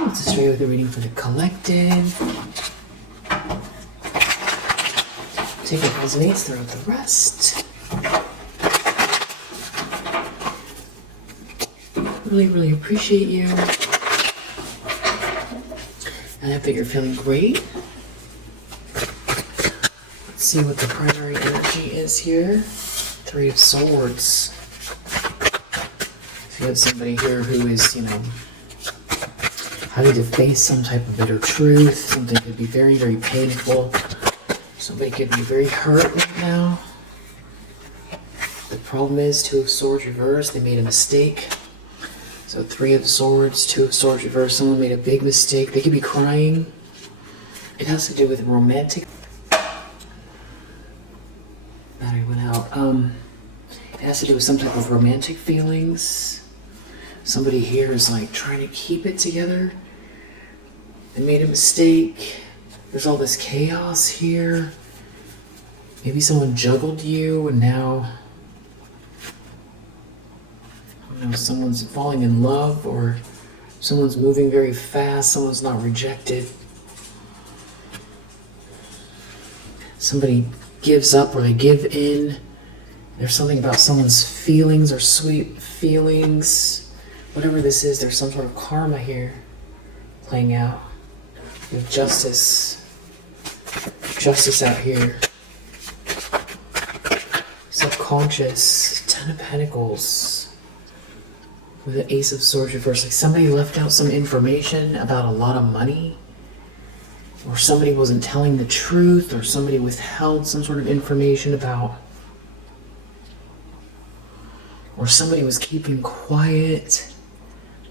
Let's just start with the reading for the collective. Take what resonates throughout the rest. Really, really appreciate you. I hope that you're feeling great. Let's see what the primary energy is here. Three of Swords. If you have somebody here who is, having to face some type of bitter truth, something could be very, very painful. Somebody could be very hurt right now. The problem is, Two of Swords reversed. They made a mistake. So Three of Swords, Two of Swords reversed. Someone made a big mistake. They could be crying. It has to do with romantic. Battery went out. It has to do with some type of romantic feelings. Somebody here is like trying to keep it together. They made a mistake. There's all this chaos here. Maybe someone juggled you and now, someone's falling in love, or someone's moving very fast, someone's not rejected. Somebody gives up or they give in. There's something about someone's feelings or sweet feelings. Whatever this is, there's some sort of karma here playing out. You have justice. Justice out here. Subconscious. Ten of Pentacles. With the Ace of Swords reversed. Like somebody left out some information about a lot of money. Or somebody wasn't telling the truth. Or somebody withheld some sort of information about. Or somebody was keeping quiet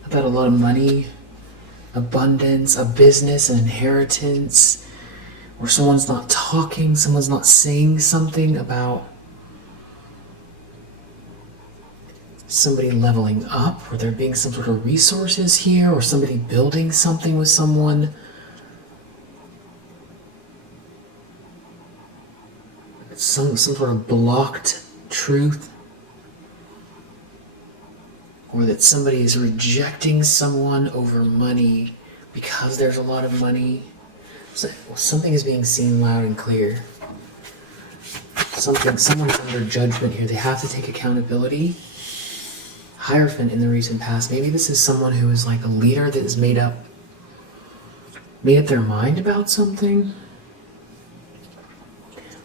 about a lot of money, abundance, a business, an inheritance. Or someone's not talking, someone's not saying something about somebody leveling up, or there being some sort of resources here, or somebody building something with someone. Some sort of blocked truth. Or that somebody is rejecting someone over money because there's a lot of money. So, something is being seen loud and clear. Someone's under judgment here. They have to take accountability. Hierophant in the recent past. Maybe this is someone who is like a leader that has made up their mind about something.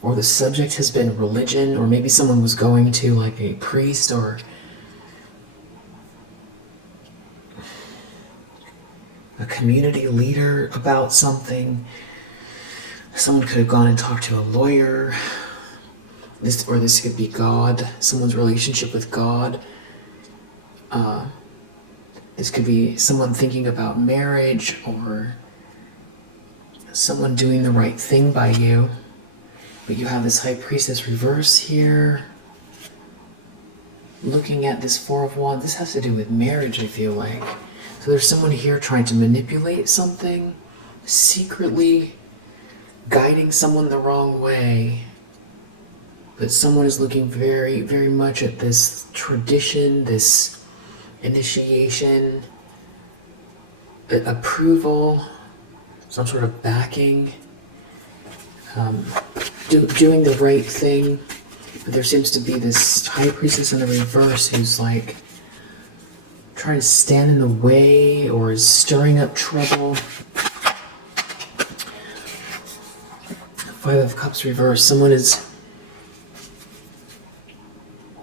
Or the subject has been religion, or maybe someone was going to like a priest or a community leader about something. Someone could have gone and talked to a lawyer. This could be God, someone's relationship with God. This could be someone thinking about marriage, or someone doing the right thing by you. But you have this High Priestess reverse here. Looking at this Four of Wands, this has to do with marriage, I feel like. So there's someone here trying to manipulate something, secretly guiding someone the wrong way. But someone is looking very, very much at this tradition, this initiation, approval, some sort of backing, doing the right thing. But there seems to be this High Priestess in the reverse who's like trying to stand in the way or is stirring up trouble. Five of Cups reversed.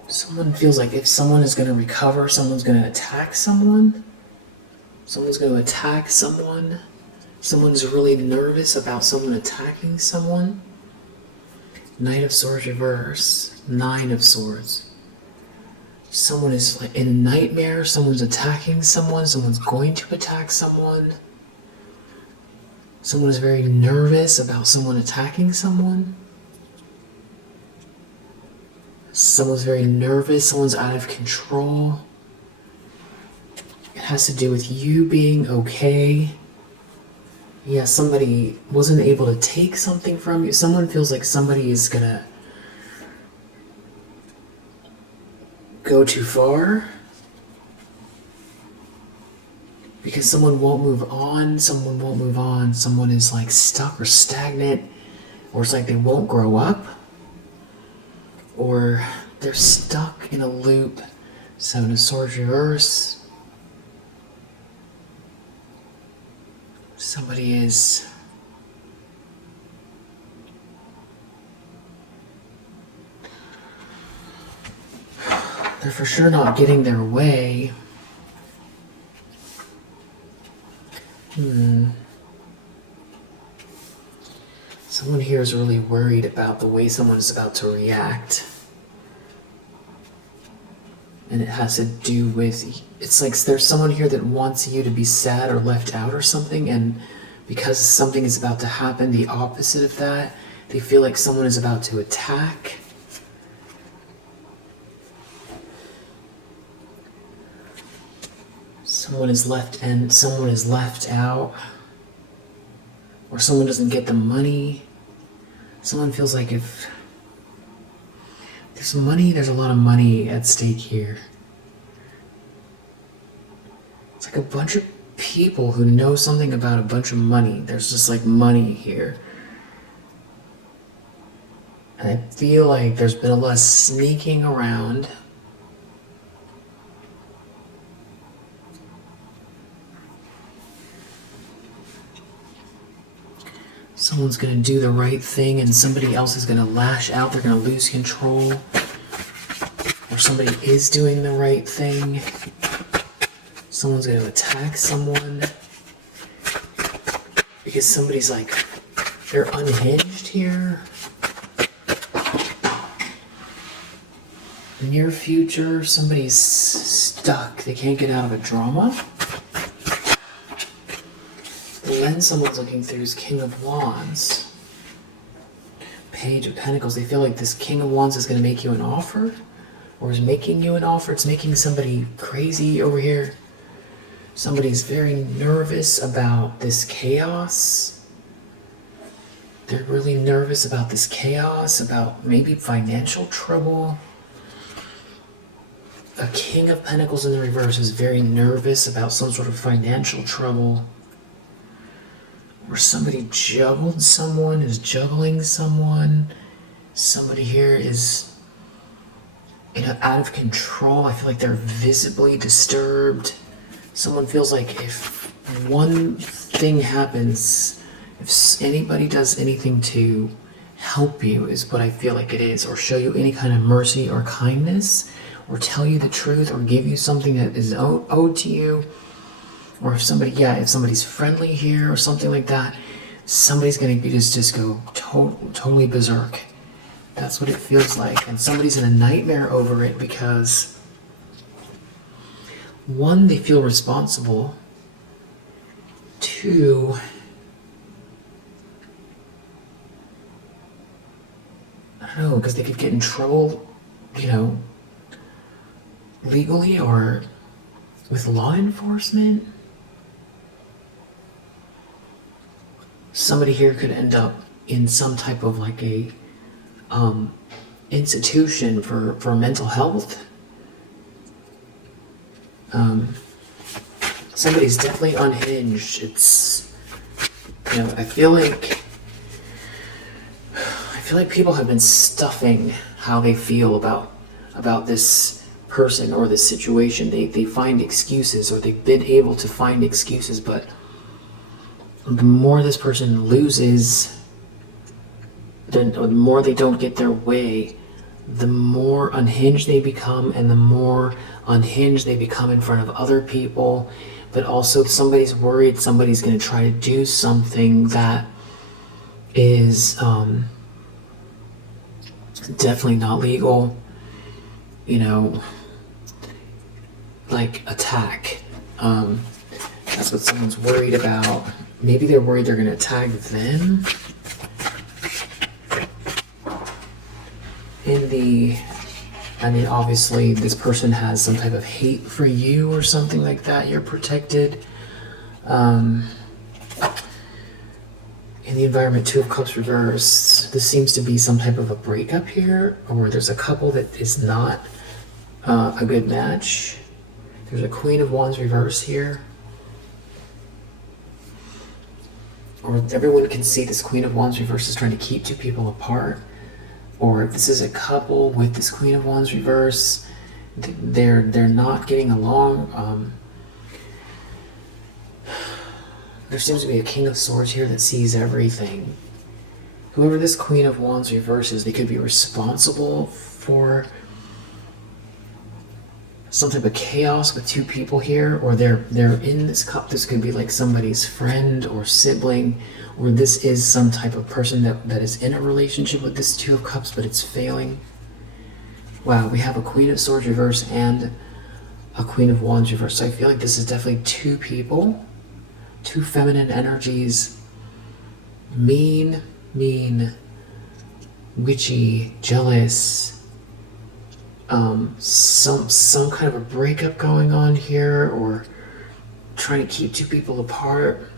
Someone feels like if someone is going to recover, someone's going to attack someone. Someone's going to attack someone. Someone's really nervous about someone attacking someone. Knight of Swords reverse. Nine of Swords. Someone is like in a nightmare. Someone's attacking someone. Someone's going to attack someone. Someone is very nervous about someone attacking someone. Someone's very nervous. Someone's out of control. It has to do with you being okay. Yeah, somebody wasn't able to take something from you. Someone feels like somebody is gonna go too far. because someone won't move on, someone is like stuck or stagnant, or it's like they won't grow up, or they're stuck in a loop. Seven of Swords reverse. Somebody is they're for sure not getting their way. Someone here is really worried about the way someone is about to react. And it has to do with, it's like there's someone here that wants you to be sad or left out or something, and because something is about to happen, the opposite of that, they feel like someone is about to attack. Someone is left out, or someone doesn't get the money. Someone feels like if there's money, there's a lot of money at stake here. It's like a bunch of people who know something about a bunch of money. There's just like money here. And I feel like there's been a lot of sneaking around. Someone's going to do the right thing and somebody else is going to lash out. They're going to lose control. Or somebody is doing the right thing. Someone's going to attack someone. Because somebody's like, they're unhinged here. Near future, somebody's stuck. They can't get out of a drama. The lens someone's looking through is King of Wands. Page of Pentacles. They feel like this King of Wands is going to make you an offer. Or is making you an offer. It's making somebody crazy over here. Somebody's very nervous about this chaos. They're really nervous about this chaos, about maybe financial trouble. A King of Pentacles in the reverse is very nervous about some sort of financial trouble. Or somebody juggled someone, is juggling someone. Somebody here is, out of control. I feel like they're visibly disturbed. Someone feels like if one thing happens, if anybody does anything to help you, is what I feel like it is, or show you any kind of mercy or kindness, or tell you the truth, or give you something that is owed to you, or if somebody's friendly here or something like that, somebody's going to just go totally berserk. That's what it feels like. And somebody's in a nightmare over it because, one, they feel responsible. Two, I don't know, because they could get in trouble, legally or with law enforcement. Somebody here could end up in some type of like a institution for mental health. Somebody's definitely unhinged. It's, I feel like people have been stuffing how they feel about this person or this situation. They find excuses, or they've been able to find excuses, but the more this person loses, the more they don't get their way, the more unhinged they become, and the more unhinged they become in front of other people. But also somebody's worried somebody's going to try to do something that is definitely not legal, like attack. That's what someone's worried about. Maybe they're worried they're going to attack them. Obviously this person has some type of hate for you or something like that. You're protected. In the environment, Two of Cups reverse, this seems to be some type of a breakup here, or there's a couple that is not a good match. There's a Queen of Wands reverse here. or everyone can see this Queen of Wands reverse is trying to keep two people apart, or if this is a couple with this Queen of Wands reverse, they're not getting along. There seems to be a King of Swords here that sees everything. Whoever this Queen of Wands reverse is, they could be responsible for some type of chaos with two people here, or they're in this cup. This could be like somebody's friend or sibling, or this is some type of person that is in a relationship with this Two of Cups, but it's failing. Wow, we have a Queen of Swords reverse and a Queen of Wands reverse. So I feel like this is definitely two people, two feminine energies, mean, witchy, jealous, some kind of a breakup going on here, or trying to keep two people apart.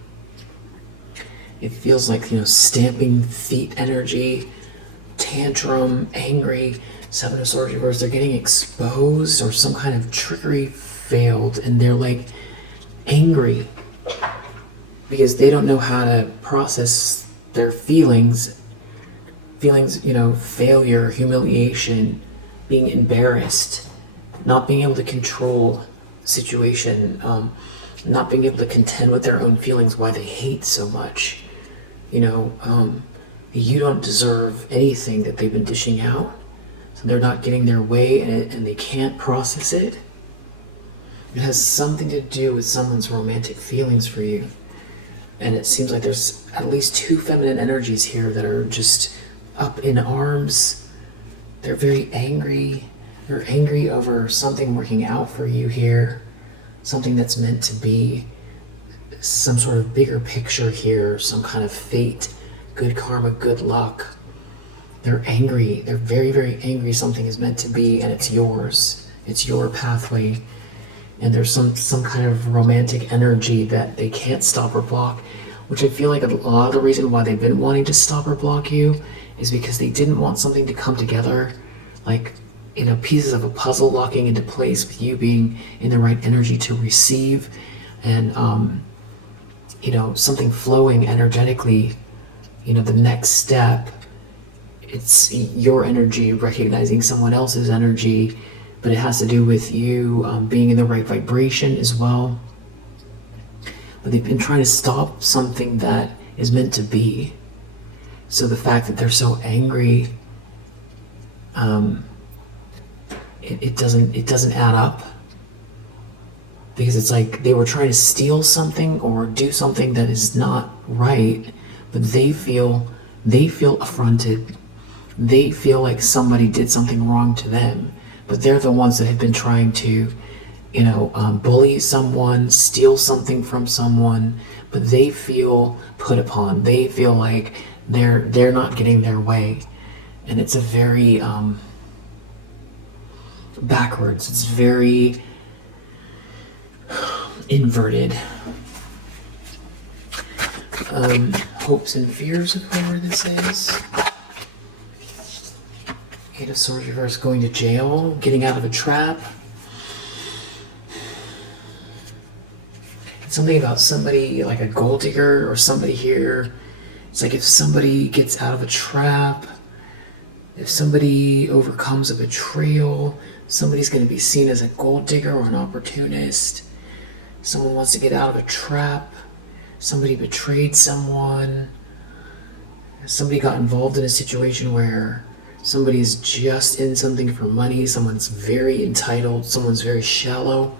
It feels like, stamping feet energy, tantrum, angry. Seven of Swords reverse, they're getting exposed, or some kind of trickery failed, and they're like angry because they don't know how to process their feelings, failure, humiliation, being embarrassed, not being able to control the situation, not being able to contend with their own feelings, why they hate so much. You don't deserve anything that they've been dishing out, so they're not getting their way, and they can't process it. It has something to do with someone's romantic feelings for you. And it seems like there's at least two feminine energies here that are just up in arms. They're very angry. They're angry over something working out for you here. Something that's meant to be. Some sort of bigger picture here. Some kind of fate. Good karma, good luck. They're angry. They're very, very angry. Something is meant to be, and it's yours. It's your pathway. And there's some kind of romantic energy that they can't stop or block, which I feel like a lot of the reason why they've been wanting to stop or block you is because they didn't want something to come together, like, pieces of a puzzle locking into place with you being in the right energy to receive, and, something flowing energetically, the next step. It's your energy recognizing someone else's energy, but it has to do with you being in the right vibration as well. But they've been trying to stop something that is meant to be. So the fact that they're so angry, it doesn't add up. Because it's like they were trying to steal something or do something that is not right, but they feel affronted. They feel like somebody did something wrong to them. But they're the ones that have been trying to, bully someone, steal something from someone, but they feel put upon. They feel like they're not getting their way. And it's a very backwards. It's very inverted. Hopes and fears of whoever this is. Eight of Swords reverse, going to jail, getting out of a trap. It's something about somebody, like a gold digger or somebody here. It's like if somebody gets out of a trap, if somebody overcomes a betrayal, somebody's going to be seen as a gold digger or an opportunist. Someone wants to get out of a trap. Somebody betrayed someone. Somebody got involved in a situation where somebody's just in something for money. Someone's very entitled. Someone's very shallow.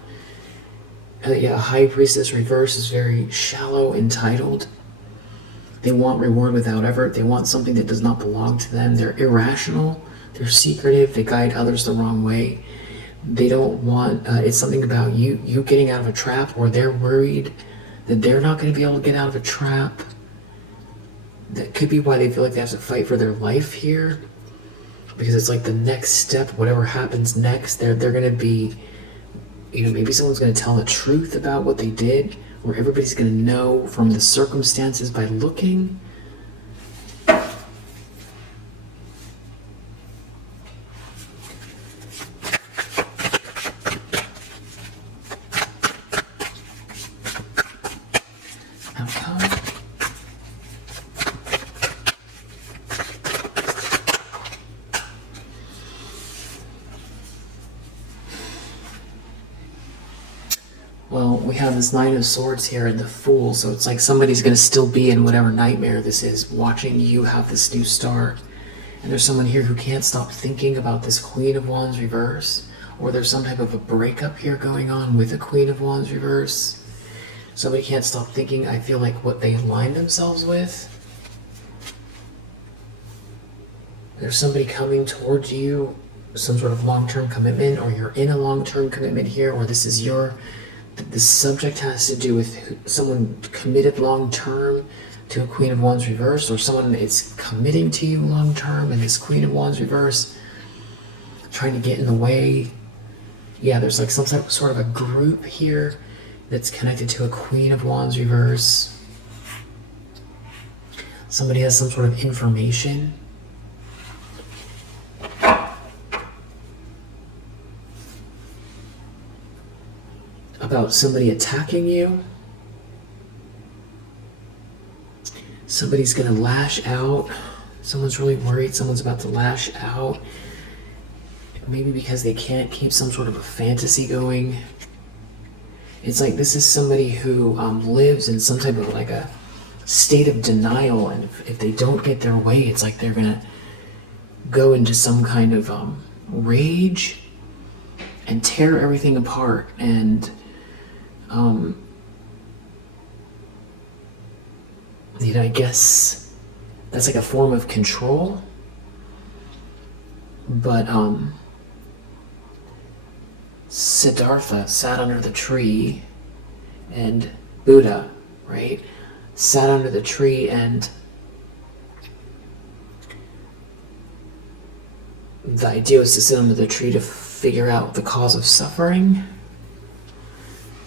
A High Priestess reverse is very shallow, entitled. They want reward without effort. They want something that does not belong to them. They're irrational. They're secretive. They guide others the wrong way. They don't want, it's something about you getting out of a trap, or they're worried that they're not going to be able to get out of a trap. That could be why they feel like they have to fight for their life here. Because it's like the next step, whatever happens next, they're going to be, maybe someone's going to tell the truth about what they did, or everybody's going to know from the circumstances by looking. Outcome. Well, we have this Nine of Swords here and the Fool, so it's like somebody's going to still be in whatever nightmare this is, watching you have this new start. And there's someone here who can't stop thinking about this Queen of Wands reverse, or there's some type of a breakup here going on with a Queen of Wands reverse. Somebody can't stop thinking, I feel like, what they align themselves with. There's somebody coming towards you, some sort of long-term commitment, or you're in a long-term commitment here, or this is the subject has to do with someone committed long-term to a Queen of Wands reverse, or someone is committing to you long-term and this Queen of Wands reverse trying to get in the way. Yeah, there's like some type of sort of a group here that's connected to a Queen of Wands reverse. Somebody has some sort of information. About somebody attacking you. Somebody's gonna lash out. Someone's really worried someone's about to lash out. Maybe because they can't keep some sort of a fantasy going. It's like this is somebody who lives in some type of like a state of denial, and if they don't get their way, it's like they're gonna go into some kind of rage and tear everything apart, and I guess that's like a form of control. But Siddhartha sat under the tree, and Buddha, right, sat under the tree, and the idea was to sit under the tree to figure out the cause of suffering.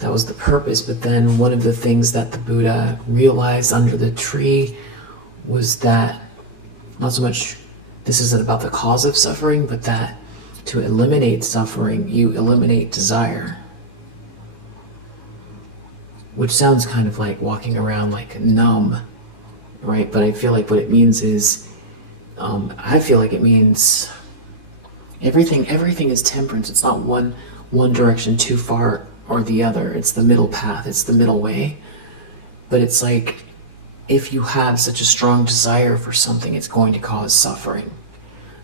That was the purpose, but then one of the things that the Buddha realized under the tree was that not so much this isn't about the cause of suffering, but that to eliminate suffering, you eliminate desire. Which sounds kind of like walking around like numb, right? But I feel like what it means is, I feel like it means everything is temperance. It's not one direction too far or the other. It's the middle path. It's the middle way. But it's like, if you have such a strong desire for something, it's going to cause suffering.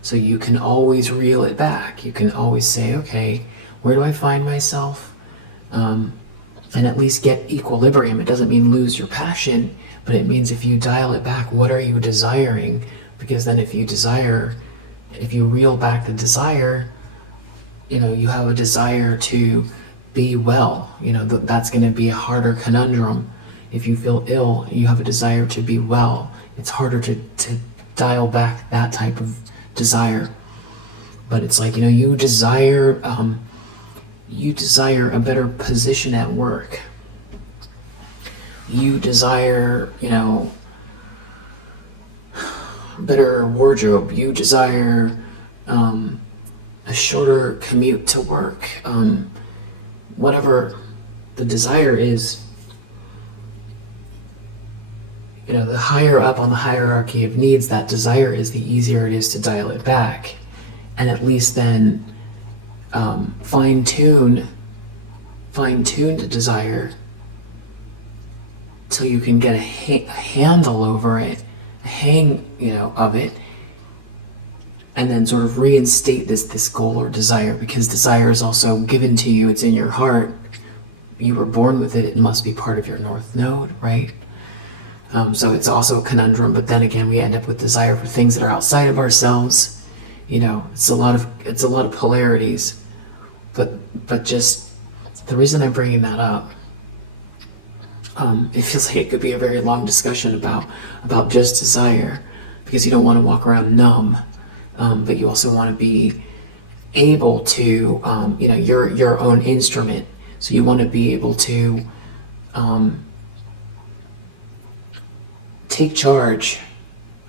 So you can always reel it back. You can always say, okay, where do I find myself? And at least get equilibrium. It doesn't mean lose your passion, but it means if you dial it back, what are you desiring? Because then if you reel back the desire, you have a desire to be well. That's going to be a harder conundrum. If you feel ill, you have a desire to be well. It's harder to dial back that type of desire. But it's like, you desire a better position at work. You desire, better wardrobe. You desire a shorter commute to work. Whatever the desire is, the higher up on the hierarchy of needs that desire is, the easier it is to dial it back. And at least then fine-tune the desire till you can get a handle over it, a hang, of it, and then sort of reinstate this goal or desire, because desire is also given to you. It's in your heart. You were born with it. It must be part of your North Node, right? So it's also a conundrum, but then again, we end up with desire for things that are outside of ourselves. It's a lot of polarities, but just the reason I'm bringing that up, it feels like it could be a very long discussion about just desire, because you don't want to walk around numb, but you also want to be able to, your own instrument. So you want to be able to take charge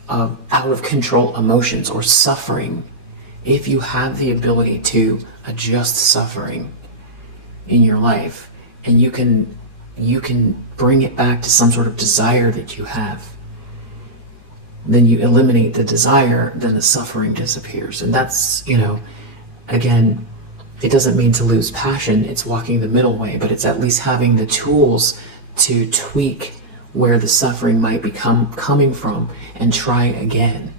of out of control emotions or suffering, if you have the ability to adjust suffering in your life, and you can bring it back to some sort of desire that you have, then you eliminate the desire, then the suffering disappears. And that's, again, it doesn't mean to lose passion. It's walking the middle way, but it's at least having the tools to tweak where the suffering might be coming from and try again.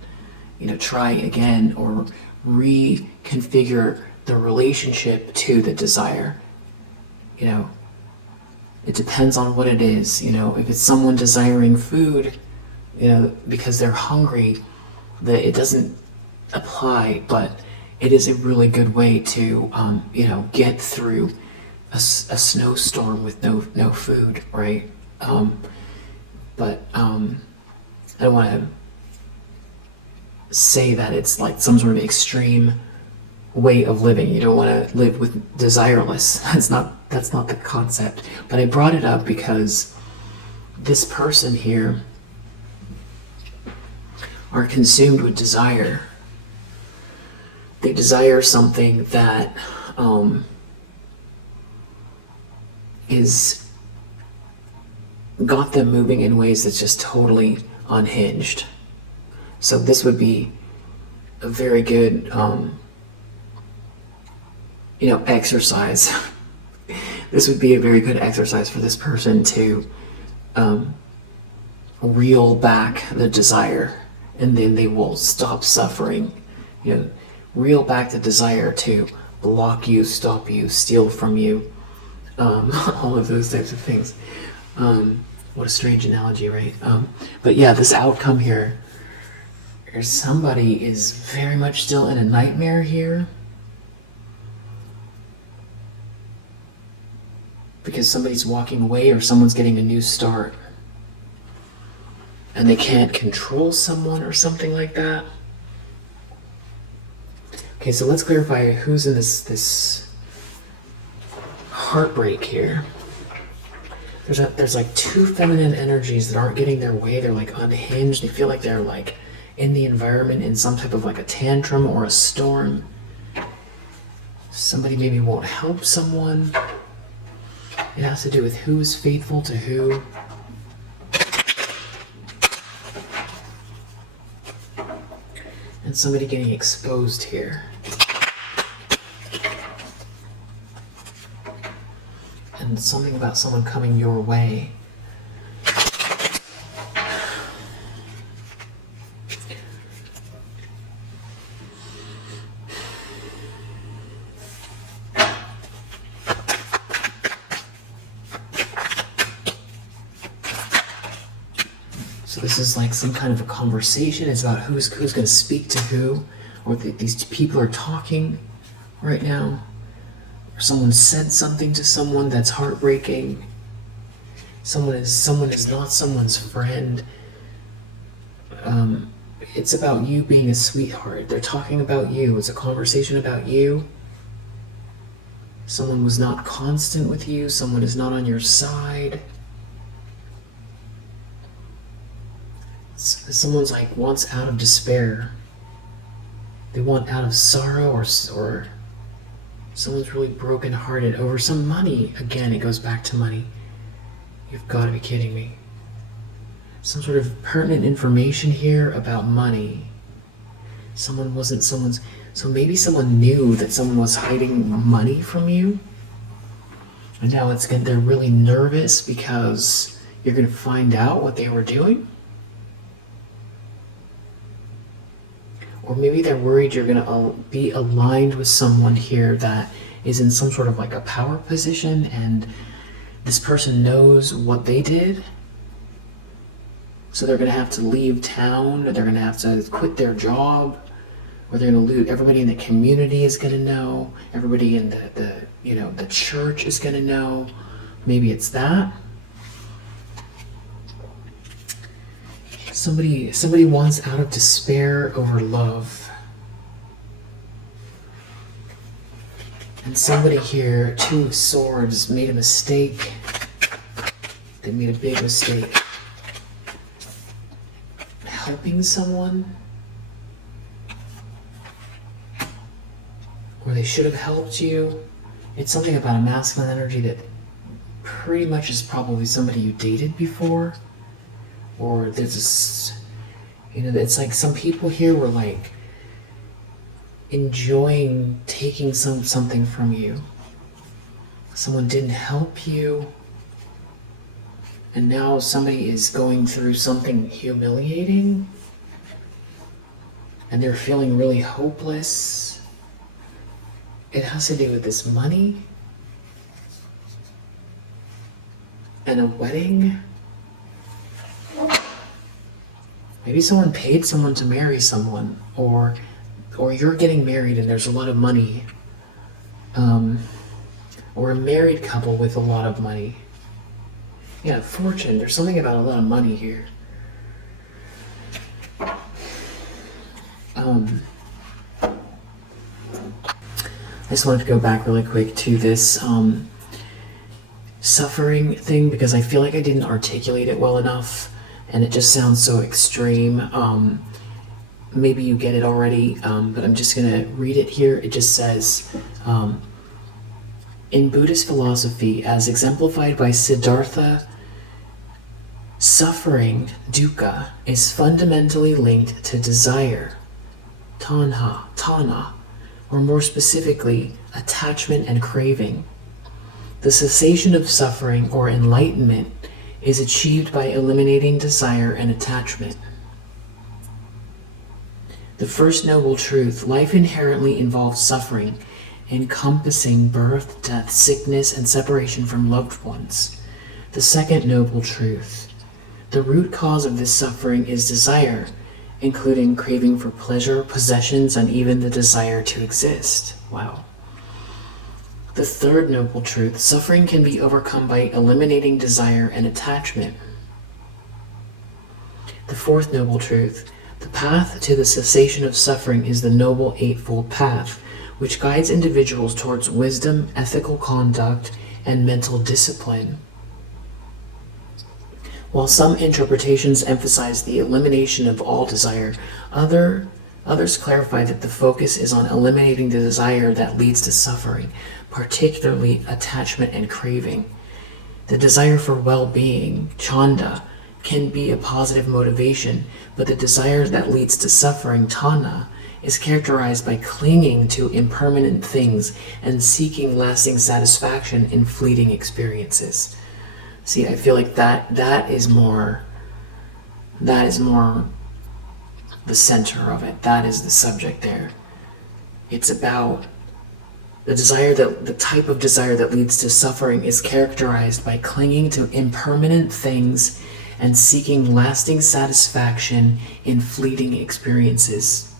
Try again, or reconfigure the relationship to the desire. It depends on what it is. If it's someone desiring food, because they're hungry, that it doesn't apply, but it is a really good way to, get through a snowstorm with no food, right? But I don't want to say that it's like some sort of extreme way of living. You don't want to live with desireless. That's not the concept. But I brought it up because this person here are consumed with desire. They desire something that is got them moving in ways that's just totally unhinged. So this would be a very good exercise. This would be a very good exercise for this person to reel back the desire, and then they will stop suffering. Reel back the desire to block you, stop you, steal from you, all of those types of things. What a strange analogy, right? But yeah, this outcome here, somebody is very much still in a nightmare here, because somebody's walking away or someone's getting a new start and they can't control someone or something like that. Okay, so let's clarify who's in this heartbreak here. There's like two feminine energies that aren't getting their way. They're like unhinged. They feel like they're like in the environment in some type of like a tantrum or a storm. Somebody maybe won't help someone. It has to do with who is faithful to who. And somebody getting exposed here. And something about someone coming your way. So this is like some kind of a conversation. It's about who's going to speak to who, or these people are talking right now. Or someone said something to someone that's heartbreaking. Someone is not someone's friend. It's about you being a sweetheart. They're talking about you. It's a conversation about you. Someone was not constant with you. Someone is not on your side. Someone's like wants out of despair. They want out of sorrow, or someone's really brokenhearted over some money. Again, it goes back to money. You've got to be kidding me. Some sort of pertinent information here about money. So maybe someone knew that someone was hiding money from you. And now they're really nervous because you're going to find out what they were doing. Or maybe they're worried you're going to be aligned with someone here that is in some sort of like a power position, and this person knows what they did. So they're going to have to leave town, or they're going to have to quit their job, or they're going to lose. Everybody in the community is going to know. Everybody in the church is going to know. Maybe it's that. Somebody wants out of despair over love. And somebody here, Two of Swords, made a mistake. They made a big mistake. Helping someone. Or they should have helped you. It's something about a masculine energy that pretty much is probably somebody you dated before. Or there's this, it's like some people here were like, enjoying taking something from you. Someone didn't help you, and now somebody is going through something humiliating, and they're feeling really hopeless. It has to do with this money and a wedding. Maybe someone paid someone to marry someone, or you're getting married and there's a lot of money. Or a married couple with a lot of money. Yeah, fortune. There's something about a lot of money here. I just wanted to go back really quick to this suffering thing, because I feel like I didn't articulate it well enough, and it just sounds so extreme. Maybe you get it already, but I'm just going to read it here. It just says, in Buddhist philosophy, as exemplified by Siddhartha, suffering, dukkha, is fundamentally linked to desire, tanha, or more specifically, attachment and craving. The cessation of suffering, or enlightenment, is achieved by eliminating desire and attachment. The first noble truth, life inherently involves suffering, encompassing birth, death, sickness, and separation from loved ones. The second noble truth, the root cause of this suffering is desire, including craving for pleasure, possessions, and even the desire to exist. Wow. The third noble truth, suffering can be overcome by eliminating desire and attachment. The fourth noble truth, the path to the cessation of suffering is the Noble Eightfold Path, which guides individuals towards wisdom, ethical conduct, and mental discipline. While some interpretations emphasize the elimination of all desire, others clarify that the focus is on eliminating the desire that leads to suffering, particularly attachment and craving. The desire for well-being, chanda, can be a positive motivation, but the desire that leads to suffering, tanha, is characterized by clinging to impermanent things and seeking lasting satisfaction in fleeting experiences. See, I feel like that is more the center of it. That is the subject there. It's about the type of desire that leads to suffering is characterized by clinging to impermanent things and seeking lasting satisfaction in fleeting experiences.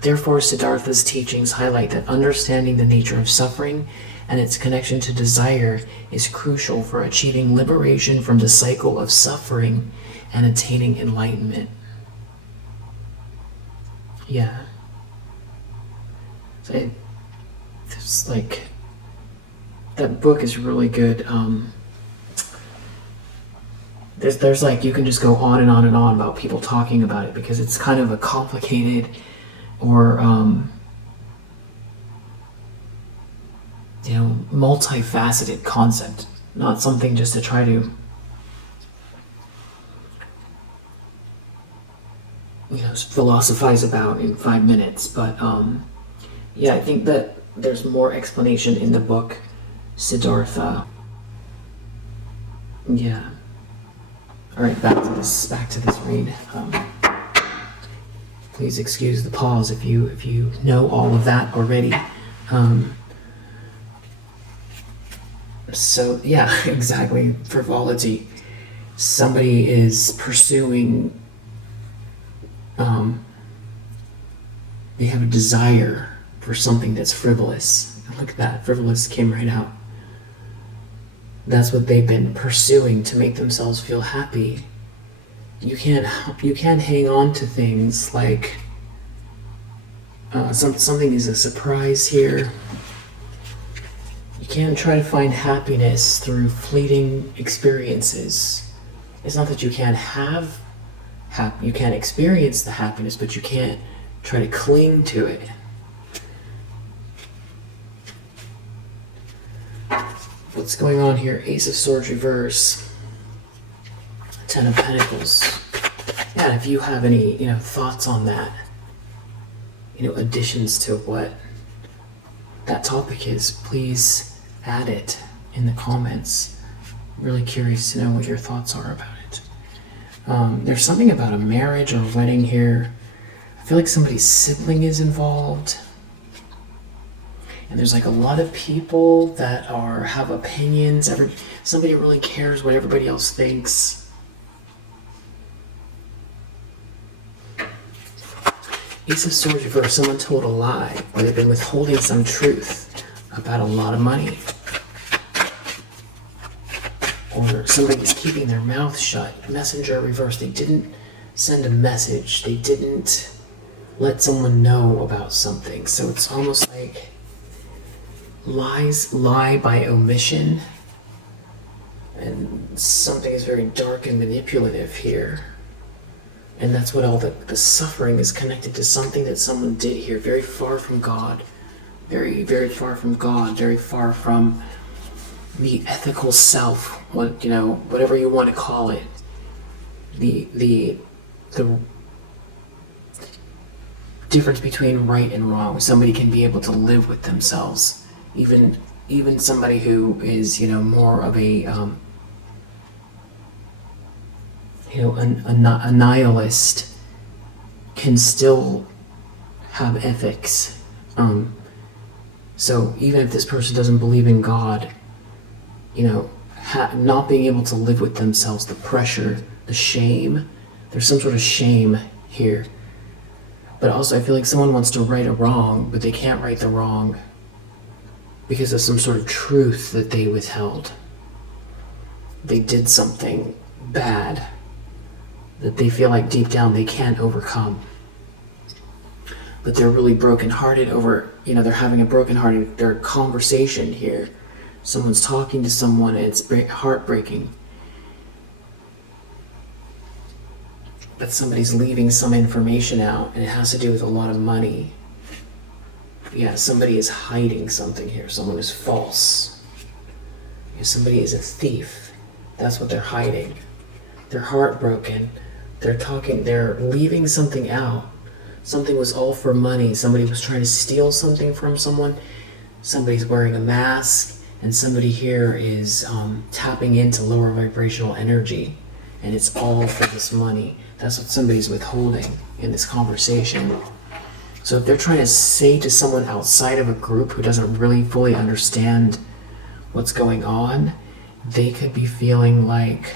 Therefore, Siddhartha's teachings highlight that understanding the nature of suffering and its connection to desire is crucial for achieving liberation from the cycle of suffering and attaining enlightenment. Yeah. So it's like, that book is really good. There's like, you can just go on and on and on about people talking about it, because it's kind of a complicated or multifaceted concept, not something just to try to philosophize about in 5 minutes. But yeah, I think that there's more explanation in the book Siddhartha. Yeah. All right, back to this read. Please excuse the pause if you know all of that already. So yeah, exactly. Frivolity. Somebody is pursuing. They have a desire for something that's frivolous. Look at that. Frivolous came right out. That's what they've been pursuing to make themselves feel happy. You can't hang on to things like something is a surprise here. You can't try to find happiness through fleeting experiences. It's not that you can't you can't experience the happiness, but you can't try to cling to it. What's going on here? Ace of Swords reverse. Ten of Pentacles. Yeah, if you have any, thoughts on that, additions to what that topic is, please add it in the comments. I'm really curious to know what your thoughts are about it. There's something about a marriage or a wedding here. I feel like somebody's sibling is involved. And there's like a lot of people that have opinions. Somebody really cares what everybody else thinks. Ace of Swords reverse. Someone told a lie, or they've been withholding some truth about a lot of money. Or somebody's keeping their mouth shut. Messenger reverse. They didn't send a message. They didn't let someone know about something. So it's almost like lie by omission. And something is very dark and manipulative here. And that's what all the suffering is connected to, something that someone did here, very far from God. Very, very far from God, very far from the ethical self, whatever you want to call it. The difference between right and wrong. Somebody can be able to live with themselves. Even somebody who is, more of a a nihilist can still have ethics. So even if this person doesn't believe in God, not being able to live with themselves, the pressure, the shame, there's some sort of shame here. But also I feel like someone wants to right a wrong, but they can't right the wrong because of some sort of truth that they withheld. They did something bad that they feel like deep down they can't overcome. But they're really brokenhearted over, they're having a their conversation here. Someone's talking to someone and it's heartbreaking. But somebody's leaving some information out and it has to do with a lot of money. Yeah, somebody is hiding something here. Someone is false. Somebody is a thief. That's what they're hiding. They're heartbroken. They're leaving something out. Something was all for money. Somebody was trying to steal something from someone. Somebody's wearing a mask, and somebody here is tapping into lower vibrational energy, and it's all for this money. That's what somebody's withholding in this conversation. So if they're trying to say to someone outside of a group who doesn't really fully understand what's going on, they could be feeling like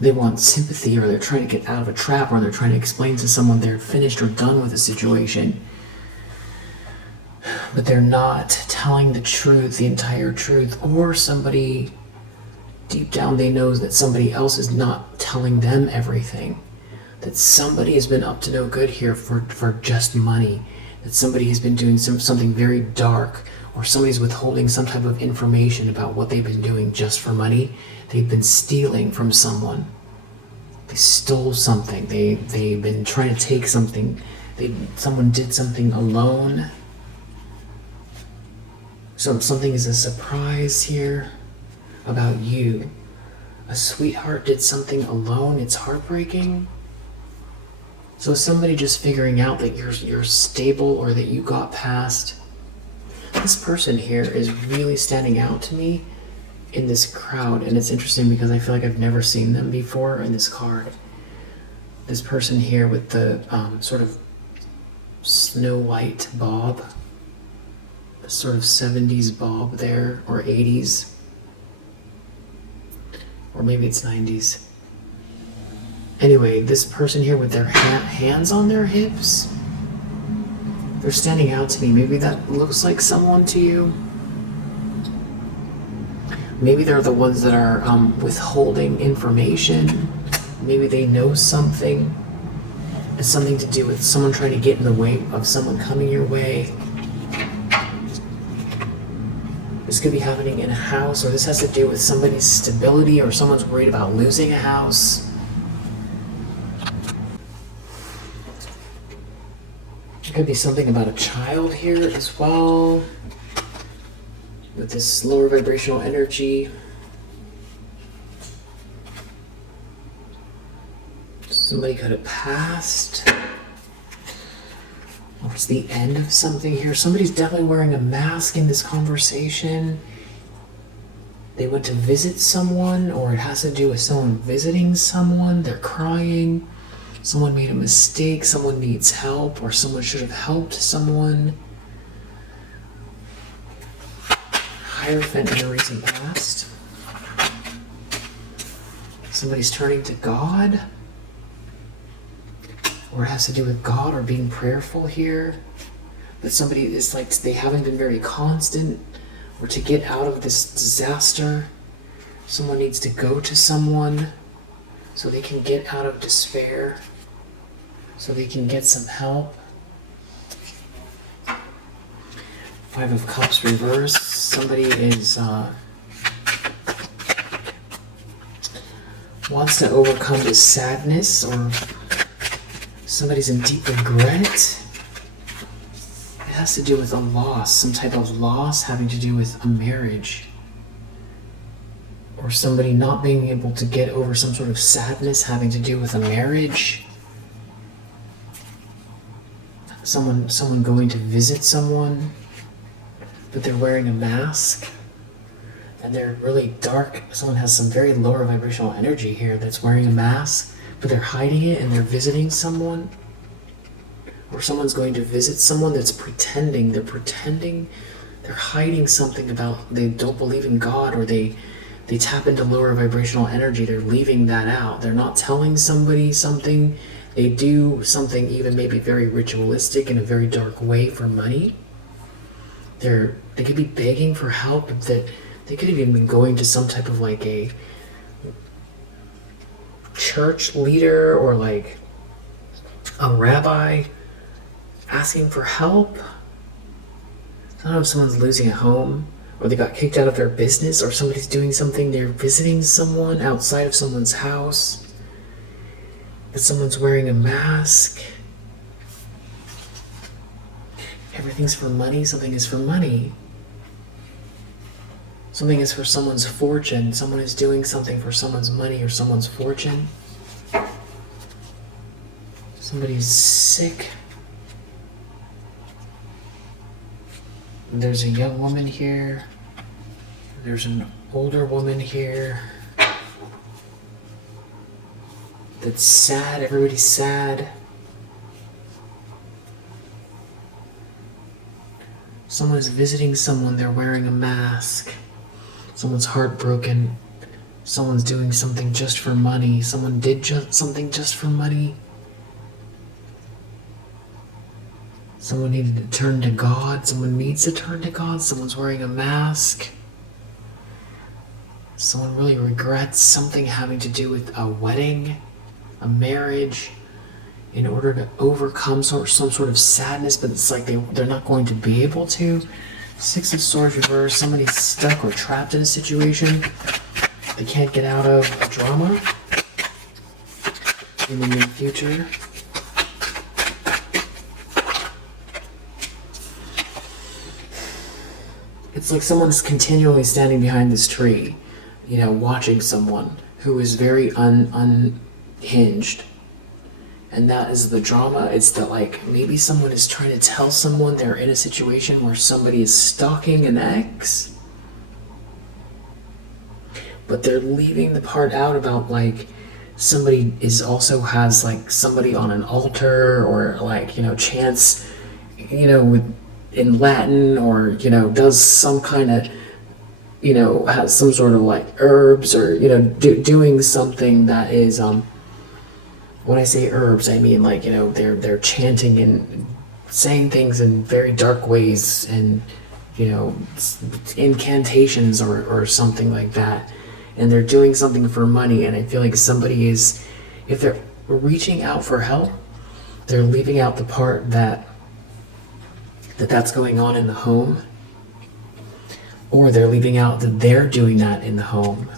they want sympathy, or they're trying to get out of a trap, or they're trying to explain to someone they're finished or done with a situation. But they're not telling the truth, the entire truth, or somebody deep down they know that somebody else is not telling them everything. That somebody has been up to no good here for just money. That somebody has been doing something very dark, or somebody's withholding some type of information about what they've been doing just for money. They've been stealing from someone. They stole something. They've been trying to take something. Someone did something alone. So something is a surprise here about you. A sweetheart did something alone. It's heartbreaking. So somebody just figuring out that you're stable, or that you got past. This person here is really standing out to me in this crowd, and it's interesting because I feel like I've never seen them before in this card. This person here with the sort of Snow White bob, the sort of 70s bob there, or 80s, or maybe it's 90s. Anyway, this person here with their hands on their hips, they're standing out to me. Maybe that looks like someone to you. Maybe they're the ones that are withholding information. Maybe they know something. It's something to do with someone trying to get in the way of someone coming your way. This could be happening in a house, or this has to do with somebody's stability, or someone's worried about losing a house. It could be something about a child here as well, with this lower vibrational energy. Somebody could have passed. Or it's the end of something here. Somebody's definitely wearing a mask in this conversation. They went to visit someone, or it has to do with someone visiting someone. They're crying. Someone made a mistake. Someone needs help, or someone should have helped someone. Hierophant in a recent past. Somebody's turning to God. Or it has to do with God or being prayerful here. But somebody is like, they haven't been very constant. Or to get out of this disaster, someone needs to go to someone so they can get out of despair, so they can get some help. Five of Cups reverse. Somebody is wants to overcome this sadness, or somebody's in deep regret. It has to do with a loss, some type of loss having to do with a marriage. Or somebody not being able to get over some sort of sadness having to do with a marriage. Someone going to visit someone, but they're wearing a mask. And they're really dark. Someone has some very lower vibrational energy here that's wearing a mask, but they're hiding it and they're visiting someone. Or someone's going to visit someone that's pretending. They're hiding something about, they don't believe in God, or they tap into lower vibrational energy. They're leaving that out. They're not telling somebody something. They do something even maybe very ritualistic in a very dark way for money. They could be begging for help. That they could have even been going to some type of like a church leader or like a rabbi asking for help. I don't know if someone's losing a home, or they got kicked out of their business, or somebody's doing something, they're visiting someone outside of someone's house, but someone's wearing a mask. Everything's for money. Something is for money. Something is for someone's fortune. Someone is doing something for someone's money or someone's fortune. Somebody's sick. There's a young woman here. There's an older woman here. That's sad. Everybody's sad. Someone is visiting someone. They're wearing a mask. Someone's heartbroken. Someone's doing something just for money. Someone did something just for money. Someone needed to turn to God. Someone needs to turn to God. Someone's wearing a mask. Someone really regrets something having to do with a wedding, a marriage, in order to overcome some sort of sadness, but it's like they're not going to be able to. Six of Swords reverse. Somebody's stuck or trapped in a situation they can't get out of. A drama in the near future. It's like someone's continually standing behind this tree, watching someone who is very unhinged. And that is the drama. It's that maybe someone is trying to tell someone they're in a situation where somebody is stalking an ex. But they're leaving the part out about somebody has somebody on an altar, or chants, in Latin, or does some kind of has some sort of herbs, or doing something that is when I say herbs, I mean they're chanting and saying things in very dark ways, and incantations or something like that, and they're doing something for money. And I feel like somebody is, if they're reaching out for help, they're leaving out the part that's going on in the home, or they're leaving out that they're doing that in the home.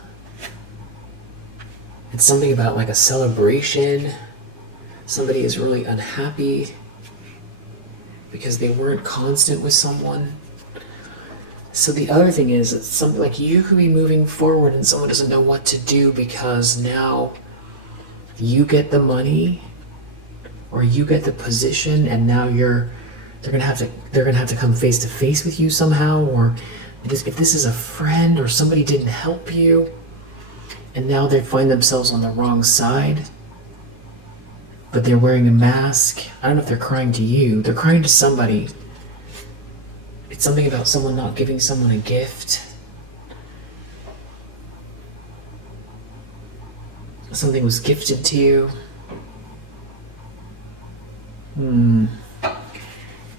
It's something about a celebration. Somebody is really unhappy because they weren't constant with someone. So the other thing is, it's something you could be moving forward and someone doesn't know what to do, because now you get the money or you get the position, and now they're gonna have to come face to face with you somehow, or if this is a friend or somebody didn't help you and now they find themselves on the wrong side, but they're wearing a mask. I don't know if they're crying to you, they're crying to somebody. It's something about someone not giving someone a gift. Something was gifted to you.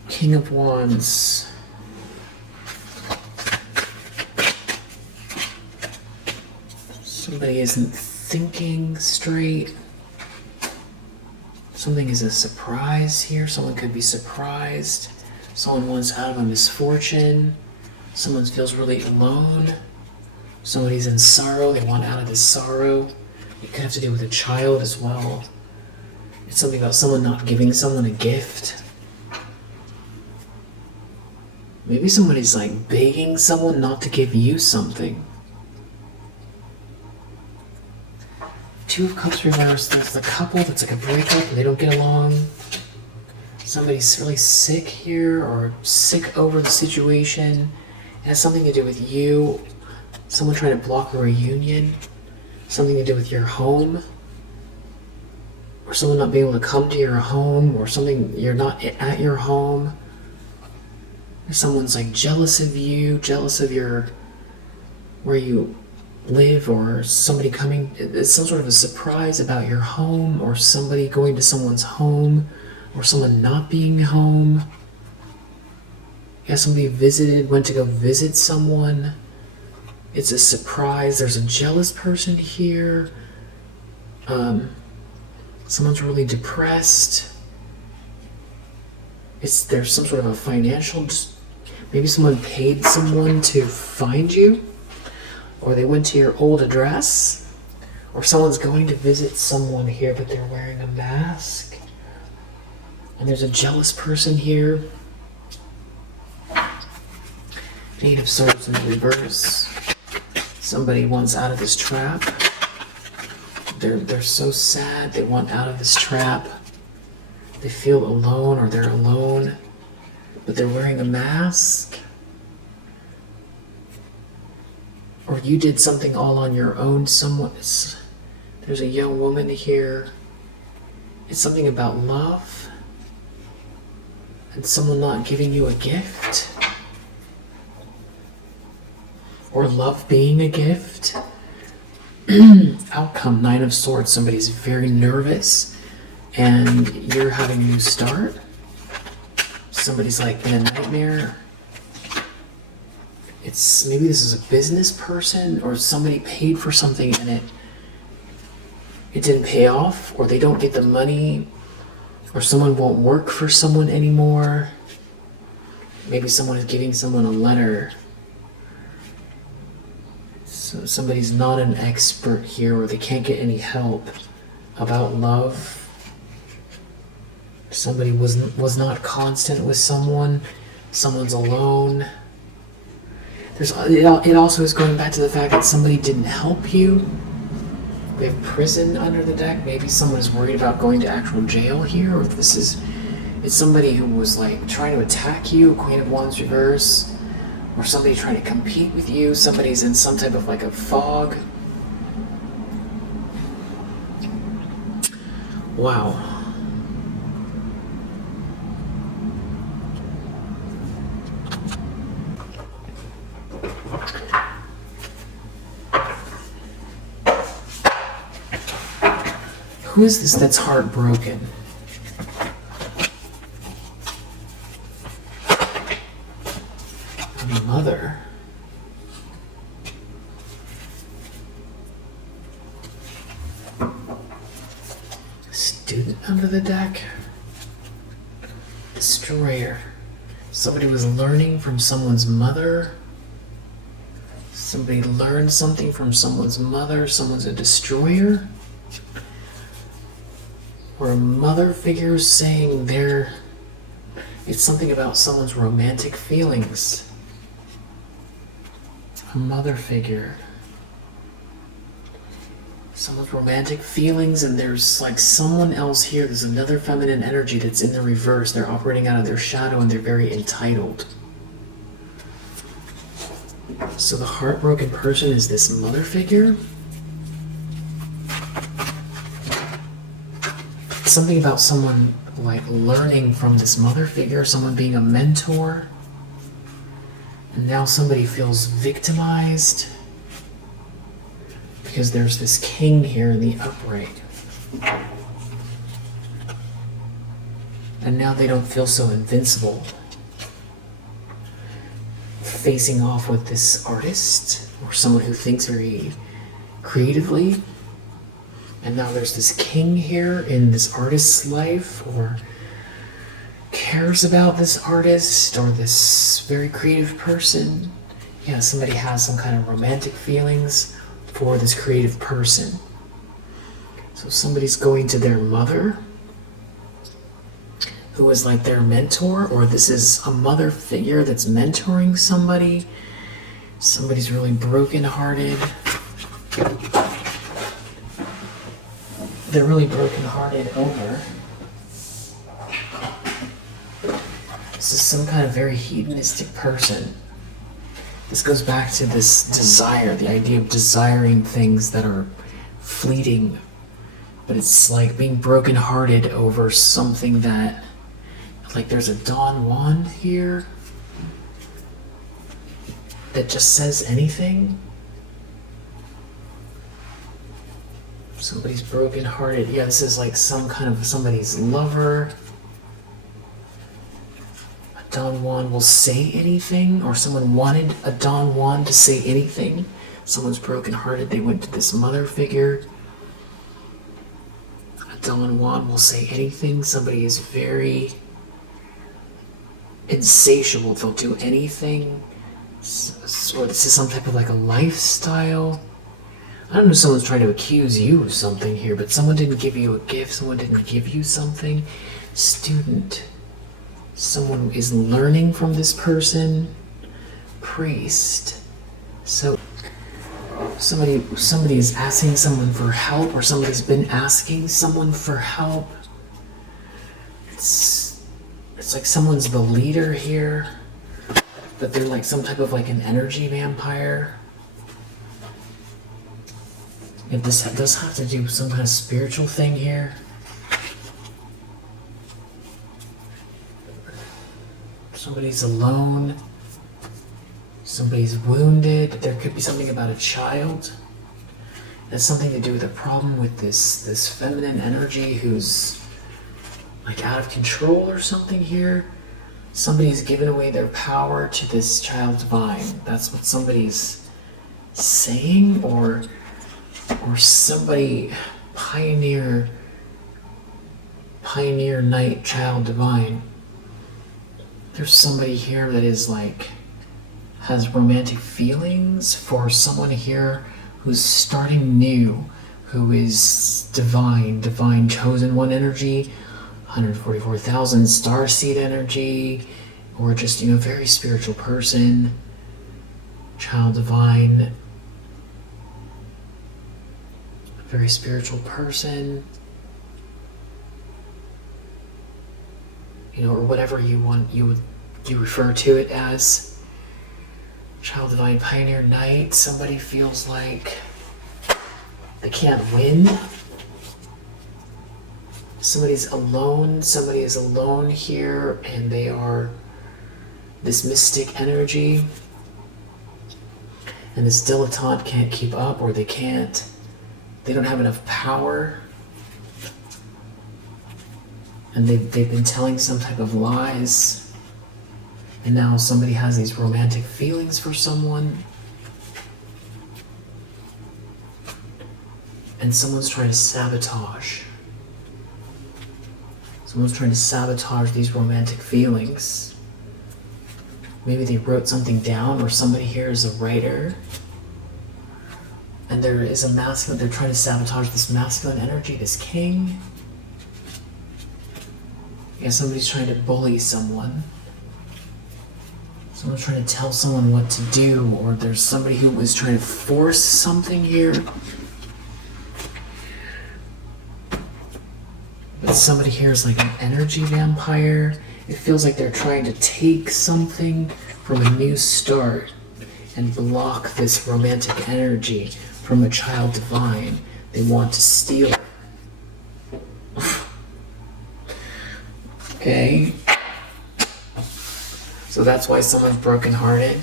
King of Wands. Somebody isn't thinking straight. Something is a surprise here. Someone could be surprised. Someone wants out of a misfortune. Someone feels really alone. Somebody's in sorrow. They want out of this sorrow. It could have to do with a child as well. It's something about someone not giving someone a gift. Maybe somebody's like begging someone not to give you something. Two of Cups reversed. There's the couple that's like a breakup and they don't get along. Somebody's really sick here or sick over the situation. It has something to do with you. Someone trying to block a reunion. Something to do with your home. Or someone not being able to come to your home, or something you're not at your home. Or someone's like jealous of you, jealous of where you live, or somebody coming. It's some sort of a surprise about your home, or somebody going to someone's home, or someone not being home. Yeah, somebody went to go visit someone. It's a surprise. There's a jealous person here. Someone's really depressed. There's some sort of a financial, maybe someone paid someone to find you, or they went to your old address, or someone's going to visit someone here but they're wearing a mask, and there's a jealous person here. Eight of Swords in reverse. Somebody wants out of this trap. They're so sad. They want out of this trap. They feel alone, or they're alone, but they're wearing a mask. Or you did something all on your own. There's a young woman here. It's something about love and someone not giving you a gift, or love being a gift. Outcome, 9 of Swords. Somebody's very nervous and you're having a new start. Somebody's like in a nightmare. Maybe this is a business person, or somebody paid for something and it didn't pay off, or they don't get the money, or someone won't work for someone anymore. Maybe someone is giving someone a letter. So somebody's not an expert here, or they can't get any help about love. Somebody was not constant with someone. Someone's alone. It also is going back to the fact that somebody didn't help you. We have prison under the deck. Maybe someone is worried about going to actual jail here, or if it's somebody who was like trying to attack you, Queen of Wands reverse. Or somebody trying to compete with you. Somebody's in some type of like a fog. Wow. Who is this that's heartbroken? Mother. Student under the deck. Destroyer. Somebody was learning from someone's mother. Somebody learned something from someone's mother. Someone's a destroyer. Or a mother figure saying it's something about someone's romantic feelings. A mother figure. Someone's romantic feelings, and there's like someone else here. There's another feminine energy that's in the reverse. They're operating out of their shadow and they're very entitled. So the heartbroken person is this mother figure. Something about someone like learning from this mother figure, someone being a mentor. And now somebody feels victimized because there's this king here in the upright. And now they don't feel so invincible. Facing off with this artist or someone who thinks very creatively. And now there's this king here in this artist's life, or cares about this artist or this very creative person. Yeah, somebody has some kind of romantic feelings for this creative person. So somebody's going to their mother, who is like their mentor, or this is a mother figure that's mentoring somebody. Somebody's really brokenhearted. They're really brokenhearted over. This is some kind of very hedonistic person. This goes back to this desire, the idea of desiring things that are fleeting. But it's like being brokenhearted over something that, like there's a Don Juan here that just says anything. Somebody's brokenhearted. Yeah, this is like some kind of somebody's lover. A Don Juan will say anything, or someone wanted a Don Juan to say anything. Someone's brokenhearted. They went to this mother figure. A Don Juan will say anything. Somebody is very insatiable. They'll do anything. Or this is some type of like a lifestyle. I don't know if someone's trying to accuse you of something here, but someone didn't give you a gift, someone didn't give you something. Student. Someone is learning from this person. Priest. So somebody is asking someone for help, or somebody's been asking someone for help. It's like someone's the leader here, but they're like some type of like an energy vampire. If this does have to do with some kind of spiritual thing here. Somebody's alone. Somebody's wounded. There could be something about a child. It has something to do with a problem with this feminine energy who's like out of control or something here. Somebody's given away their power to this child divine. That's what somebody's saying, or somebody pioneer knight child divine. There's somebody here that is like has romantic feelings for someone here who's starting new, who is divine chosen one energy, 144,000 starseed energy, or just, you know, very spiritual person, child divine, very spiritual person, you know, or whatever you want, you refer to it as. Child divine pioneer knight. Somebody feels like they can't win. Somebody is alone here, and they are this mystic energy, and this dilettante can't keep up, or they don't have enough power, and they've been telling some type of lies, and now somebody has these romantic feelings for someone, and someone's trying to sabotage these romantic feelings. Maybe they wrote something down, or somebody here is a writer. And there is a masculine, they're trying to sabotage this masculine energy, this king. Yeah, somebody's trying to bully someone. Someone's trying to tell someone what to do, or there's somebody who is trying to force something here. somebody here is like an energy vampire. It feels like they're trying to take something from a new start and block this romantic energy from a child divine. They want to steal it. Okay? So that's why someone's brokenhearted.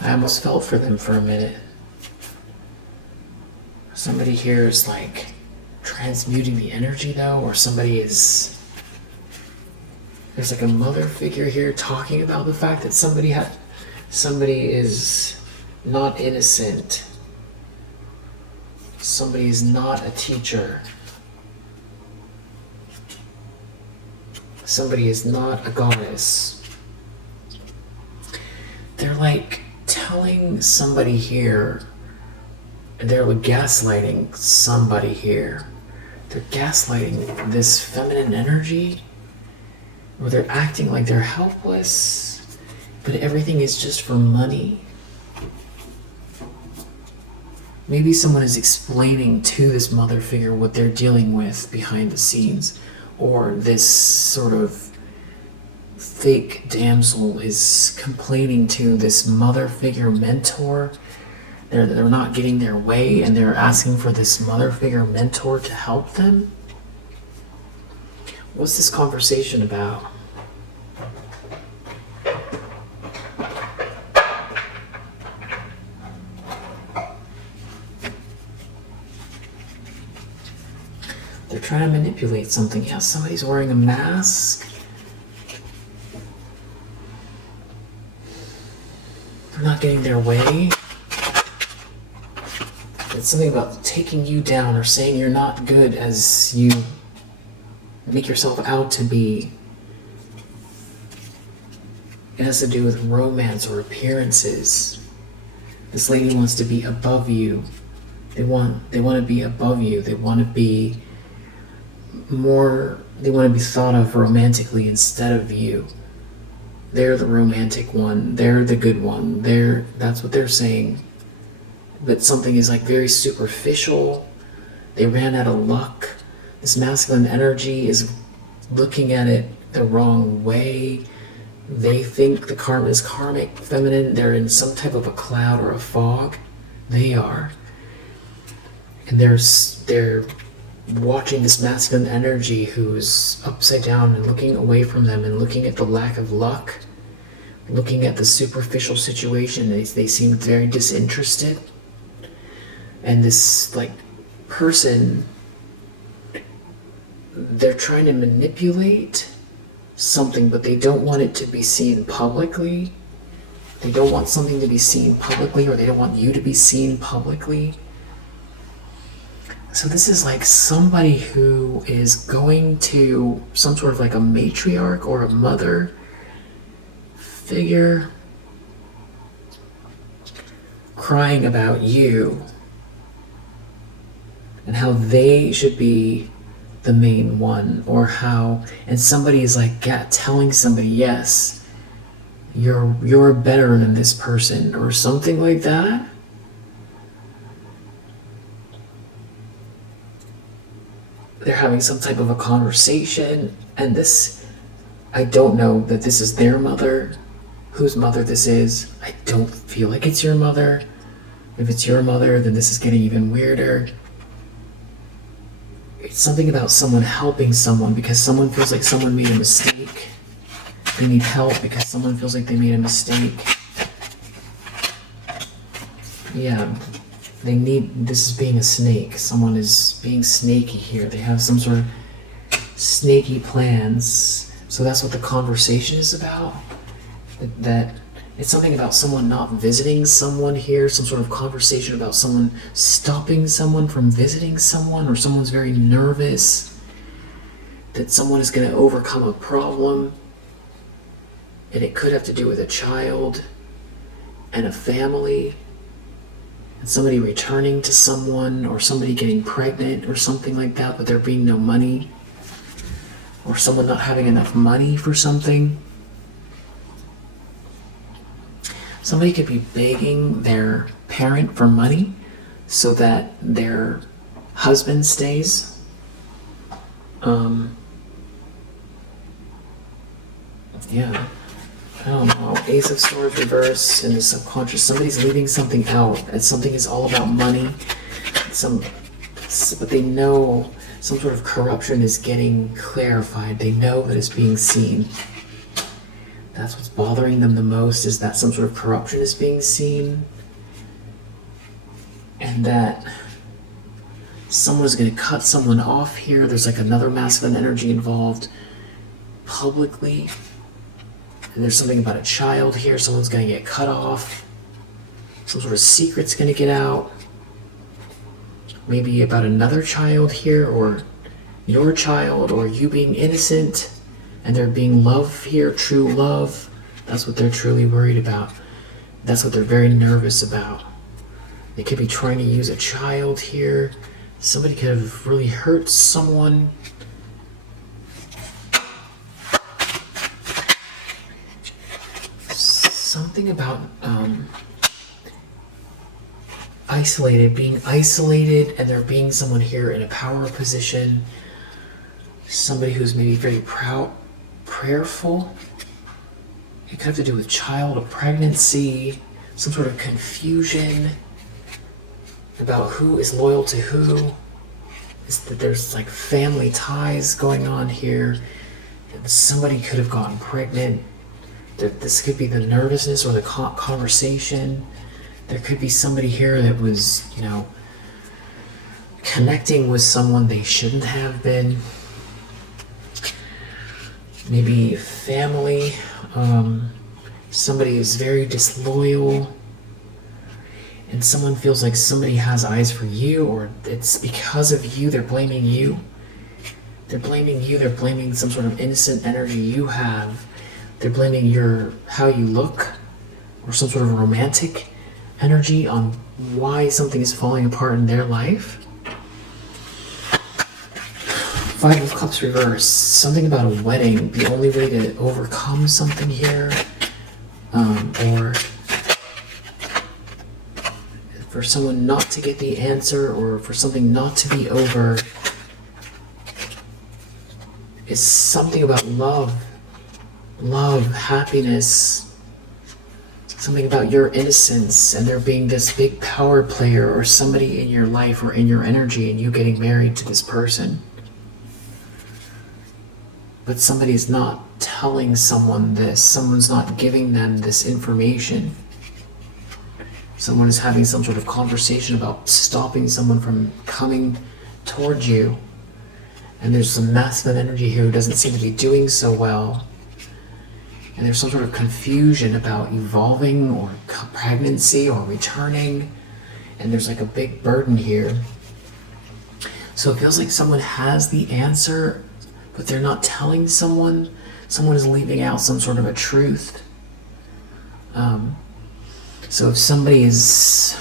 I almost felt for them for a minute. Somebody here is like transmuting the energy though, or there's like a mother figure here talking about the fact that somebody is not innocent. Somebody is not a teacher. Somebody is not a goddess. They're like telling somebody here, they're gaslighting somebody here. They're gaslighting this feminine energy, or they're acting like they're helpless, but everything is just for money. Maybe someone is explaining to this mother figure what they're dealing with behind the scenes, or this sort of fake damsel is complaining to this mother figure mentor. They're not getting their way, and they're asking for this mother figure mentor to help them. What's this conversation about? They're trying to manipulate something. Yeah, somebody's wearing a mask. They're not getting their way. It's something about taking you down or saying you're not good as you make yourself out to be. It has to do with romance or appearances. This lady wants to be above you. They want to be above you. They want to be thought of romantically instead of you. They're the romantic one. They're the good one. That's what they're saying. But something is like very superficial. They ran out of luck. This masculine energy is looking at it the wrong way. They think the karma is karmic, feminine. They're in some type of a cloud or a fog. They are. And they're watching this masculine energy who's upside down and looking away from them and looking at the lack of luck, looking at the superficial situation. They seem very disinterested. And this person, they're trying to manipulate something, but they don't want it to be seen publicly. They don't want something to be seen publicly, or they don't want you to be seen publicly. So this is like somebody who is going to some sort of like a matriarch or a mother figure, crying about you and how they should be the main one, and somebody is like telling somebody, yes, you're better than this person, or something like that. They're having some type of a conversation, and I don't know that this is their mother, whose mother this is. I don't feel like it's your mother. If it's your mother, then this is getting even weirder. It's something about someone helping someone because someone feels like someone made a mistake. They need help because someone feels like they made a mistake. Yeah, this is being a snake. Someone is being snaky here. They have some sort of snaky plans. So that's what the conversation is about. That it's something about someone not visiting someone here, some sort of conversation about someone stopping someone from visiting someone, or someone's very nervous that someone is going to overcome a problem, and it could have to do with a child and a family, and somebody returning to someone, or somebody getting pregnant or something like that, but there being no money, or someone not having enough money for something. Somebody could be begging their parent for money so that their husband stays. Yeah. I don't know. Ace of Swords reverse in the subconscious. Somebody's leaving something out. And something is all about money. But they know some sort of corruption is getting clarified. They know that it's being seen. That's what's bothering them the most, is that some sort of corruption is being seen. And that someone's going to cut someone off here. There's like another masculine energy involved publicly. And there's something about a child here. Someone's going to get cut off. Some sort of secret's going to get out. Maybe about another child here, or your child, or you being innocent. And there being love here, true love. That's what they're truly worried about. That's what they're very nervous about. They could be trying to use a child here. Somebody could have really hurt someone. Something about being isolated, and there being someone here in a power position. Somebody who's maybe very prayerful. It could have to do with child, a pregnancy, some sort of confusion about who is loyal to who. Is that there's like family ties going on here. And somebody could have gotten pregnant. This could be the nervousness or the conversation. There could be somebody here that was, connecting with someone they shouldn't have been. Maybe family. Somebody is very disloyal. And someone feels like somebody has eyes for you, or it's because of you, they're blaming you. They're blaming you, they're blaming some sort of innocent energy you have. They're blaming how you look, or some sort of romantic energy on why something is falling apart in their life. Five of Cups reverse. Something about a wedding. The only way to overcome something here, or for someone not to get the answer, or for something not to be over, is something about love, happiness, something about your innocence, and there being this big power player or somebody in your life or in your energy, and you getting married to this person. But somebody's not telling someone this. Someone's not giving them this information. Someone is having some sort of conversation about stopping someone from coming towards you. And there's some masculine energy here who doesn't seem to be doing so well. And there's some sort of confusion about evolving or pregnancy or returning. And there's like a big burden here. So it feels like someone has the answer, but they're not telling someone. Someone is leaving out some sort of a truth. So if somebody is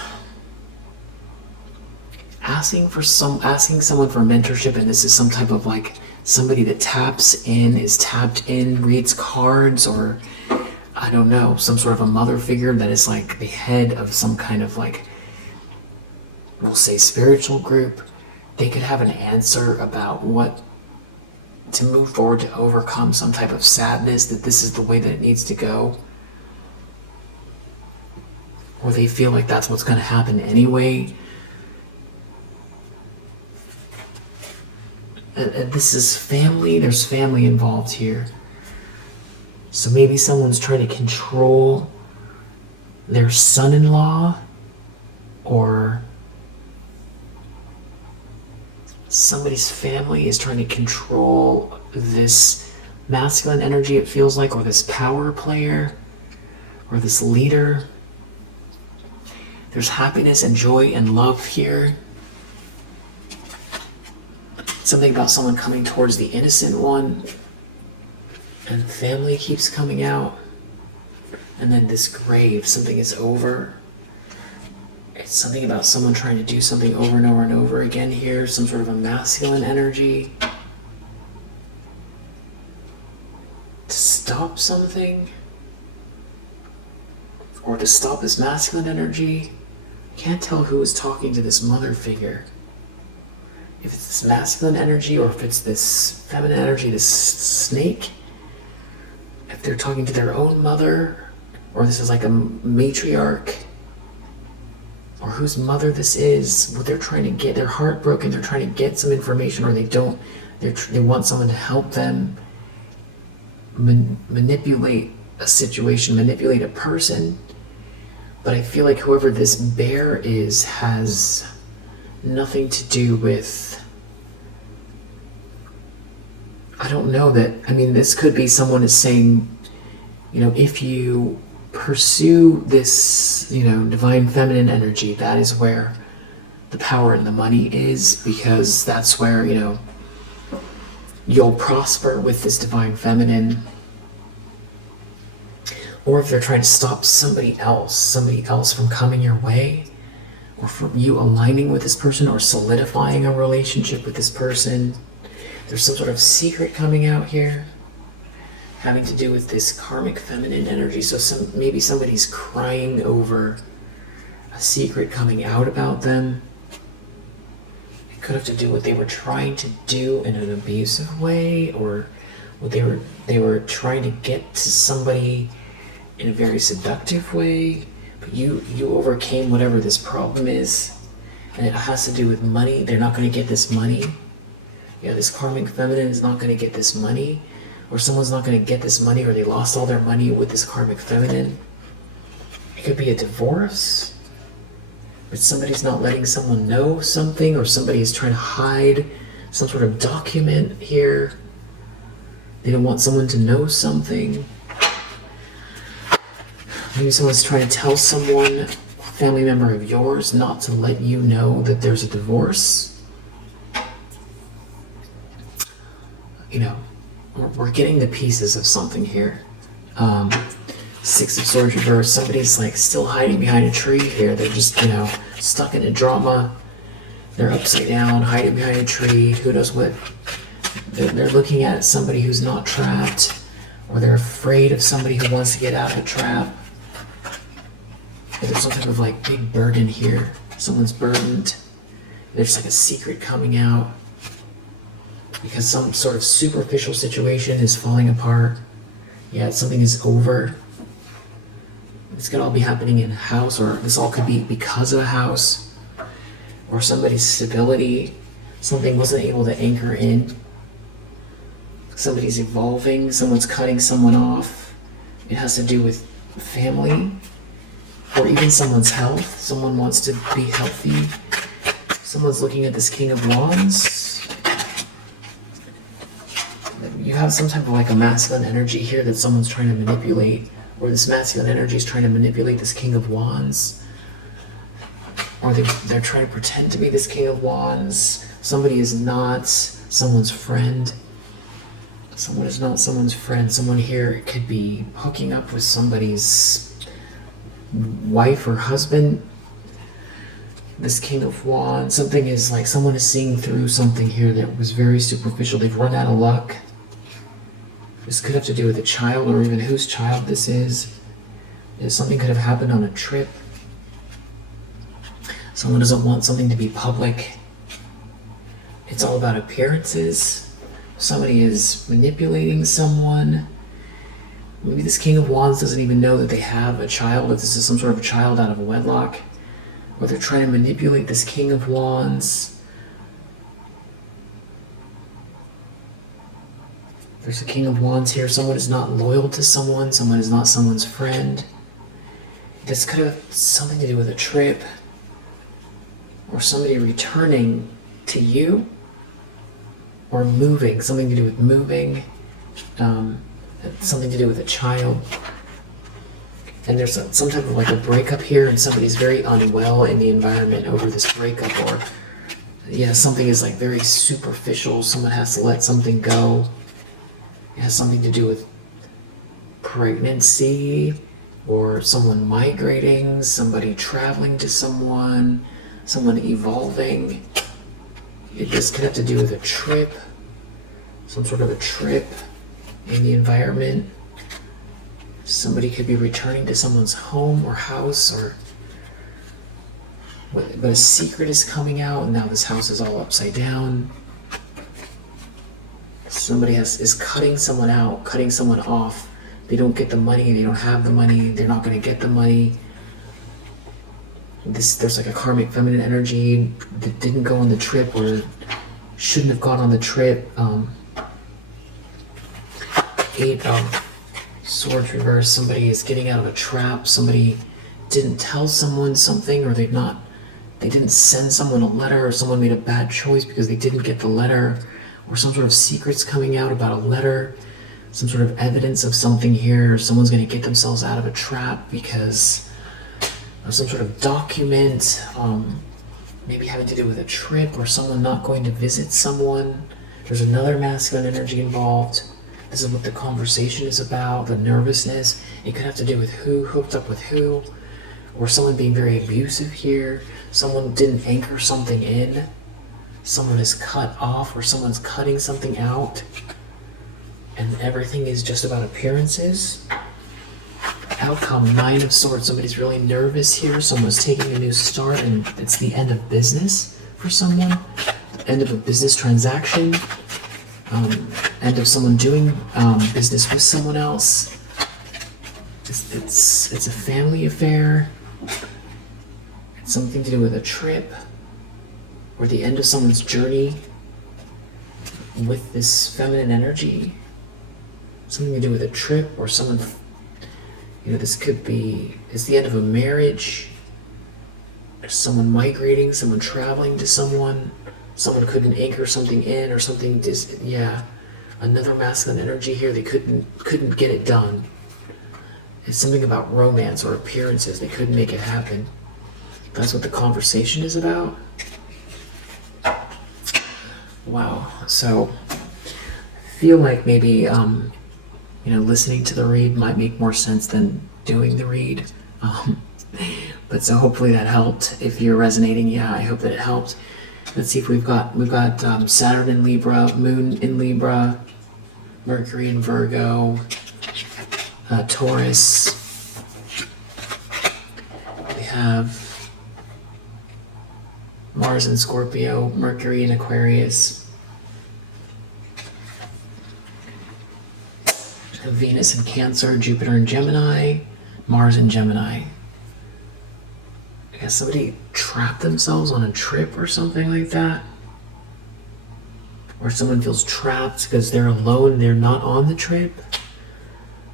asking someone for mentorship, and this is some type of like somebody that is tapped in, reads cards, or I don't know, some sort of a mother figure that is like the head of some kind of like, we'll say spiritual group, they could have an answer about what to move forward to overcome some type of sadness, that this is the way that it needs to go. Or they feel like that's what's going to happen anyway. And this is family. There's family involved here. So maybe someone's trying to control their son-in-law, or somebody's family is trying to control this masculine energy, it feels like, or this power player, or this leader. There's happiness and joy and love here. Something about someone coming towards the innocent one. And family keeps coming out. And then this grave, something is over. It's something about someone trying to do something over and over and over again here. Some sort of a masculine energy. To stop something. Or to stop this masculine energy. Can't tell who is talking to this mother figure. if it's this masculine energy or if it's this feminine energy, this snake, if they're talking to their own mother, or this is like a matriarch, or whose mother this is, what they're trying to get, they're heartbroken, they're trying to get some information, or they want someone to help them manipulate a situation, manipulate a person. But I feel like whoever this bear is has nothing to do with, I don't know that, I mean, this could be someone is saying, if you pursue this, divine feminine energy, that is where the power and the money is, because that's where, you'll prosper with this divine feminine. Or if they're trying to stop somebody else from coming your way, or from you aligning with this person or solidifying a relationship with this person. There's some sort of secret coming out here having to do with this karmic feminine energy. So maybe somebody's crying over a secret coming out about them. It could have to do with what they were trying to do in an abusive way, or what they were trying to get to somebody in a very seductive way. But you overcame whatever this problem is, and it has to do with money. They're not going to get this money. This karmic feminine is not going to get this money, or someone's not going to get this money, or they lost all their money with this karmic feminine. It could be a divorce, but somebody's not letting someone know something, or somebody is trying to hide some sort of document here. They don't want someone to know something. Maybe someone's trying to tell someone, a family member of yours, not to let you know that there's a divorce. We're getting the pieces of something here. Six of Swords reversed. Somebody's like still hiding behind a tree here. They're just, stuck in a drama. They're upside down, hiding behind a tree. Who knows what? They're looking at somebody who's not trapped, or they're afraid of somebody who wants to get out of a trap. But there's some type of like big burden here. Someone's burdened. There's like a secret coming out, because some sort of superficial situation is falling apart. Something is over. This could all be happening in a house, or this all could be because of a house, or somebody's stability. Something wasn't able to anchor in. Somebody's evolving. Someone's cutting someone off. It has to do with family, or even someone's health. Someone wants to be healthy. Someone's looking at this King of Wands. You have some type of like a masculine energy here that someone's trying to manipulate, or this masculine energy is trying to manipulate this King of Wands, or they're trying to pretend to be this King of Wands. Somebody is not someone's friend. Someone is not someone's friend. Someone here could be hooking up with somebody's wife or husband. This King of Wands, something is like someone is seeing through something here that was very superficial. They've run out of luck. This could have to do with a child, or even whose child this is. Something could have happened on a trip. Someone doesn't want something to be public. It's all about appearances. Somebody is manipulating someone. Maybe this King of Wands doesn't even know that they have a child, if this is some sort of a child out of wedlock. Or they're trying to manipulate this King of Wands. There's a King of Wands here. Someone is not loyal to someone. Someone is not someone's friend. This could have something to do with a trip, or somebody returning to you, or moving. Something to do with moving. Something to do with a child. And there's some type of like a breakup here, and somebody's very unwell in the environment over this breakup, or something is like very superficial. Someone has to let something go. It has something to do with pregnancy, or someone migrating, somebody traveling to someone evolving. This could have to do with a trip, some sort of a trip in the environment. Somebody could be returning to someone's home or house, or But a secret is coming out, and now this house is all upside down. Somebody is cutting someone out, cutting someone off. They don't get the money, they don't have the money, they're not going to get the money. There's like a karmic feminine energy that didn't go on the trip or shouldn't have gone on the trip. 8 of Swords reversed. Somebody is getting out of a trap. Somebody didn't tell someone something, or they didn't send someone a letter, or someone made a bad choice because they didn't get the letter, or some sort of secrets coming out about a letter, some sort of evidence of something here, or someone's going to get themselves out of a trap because of some sort of document, maybe having to do with a trip or someone not going to visit someone. There's another masculine energy involved. This is what the conversation is about, the nervousness. It could have to do with who hooked up with who, or someone being very abusive here. Someone didn't anchor something in. Someone is cut off, or someone's cutting something out. And everything is just about appearances. Outcome, 9 of Swords. Somebody's really nervous here. Someone's taking a new start, and it's the end of business for someone. The end of a business transaction. End of someone doing business with someone else. It's a family affair. It's something to do with a trip, or the end of someone's journey with this feminine energy. Something to do with a trip, or someone, this could be, it's the end of a marriage. There's someone migrating, someone traveling to someone. Someone couldn't anchor something in, or something another masculine energy here. They couldn't get it done. It's something about romance or appearances. They couldn't make it happen. That's what the conversation is about. Wow. So I feel like maybe listening to the read might make more sense than doing the read. But so hopefully that helped. If you're resonating, I hope that it helped. Let's see if we've got Saturn in Libra, Moon in Libra, Mercury in Virgo, Taurus. We have Mars in Scorpio, Mercury in Aquarius, Venus in Cancer, Jupiter in Gemini, Mars in Gemini. I guess somebody trapped themselves on a trip or something like that. Or someone feels trapped because they're alone, they're not on the trip.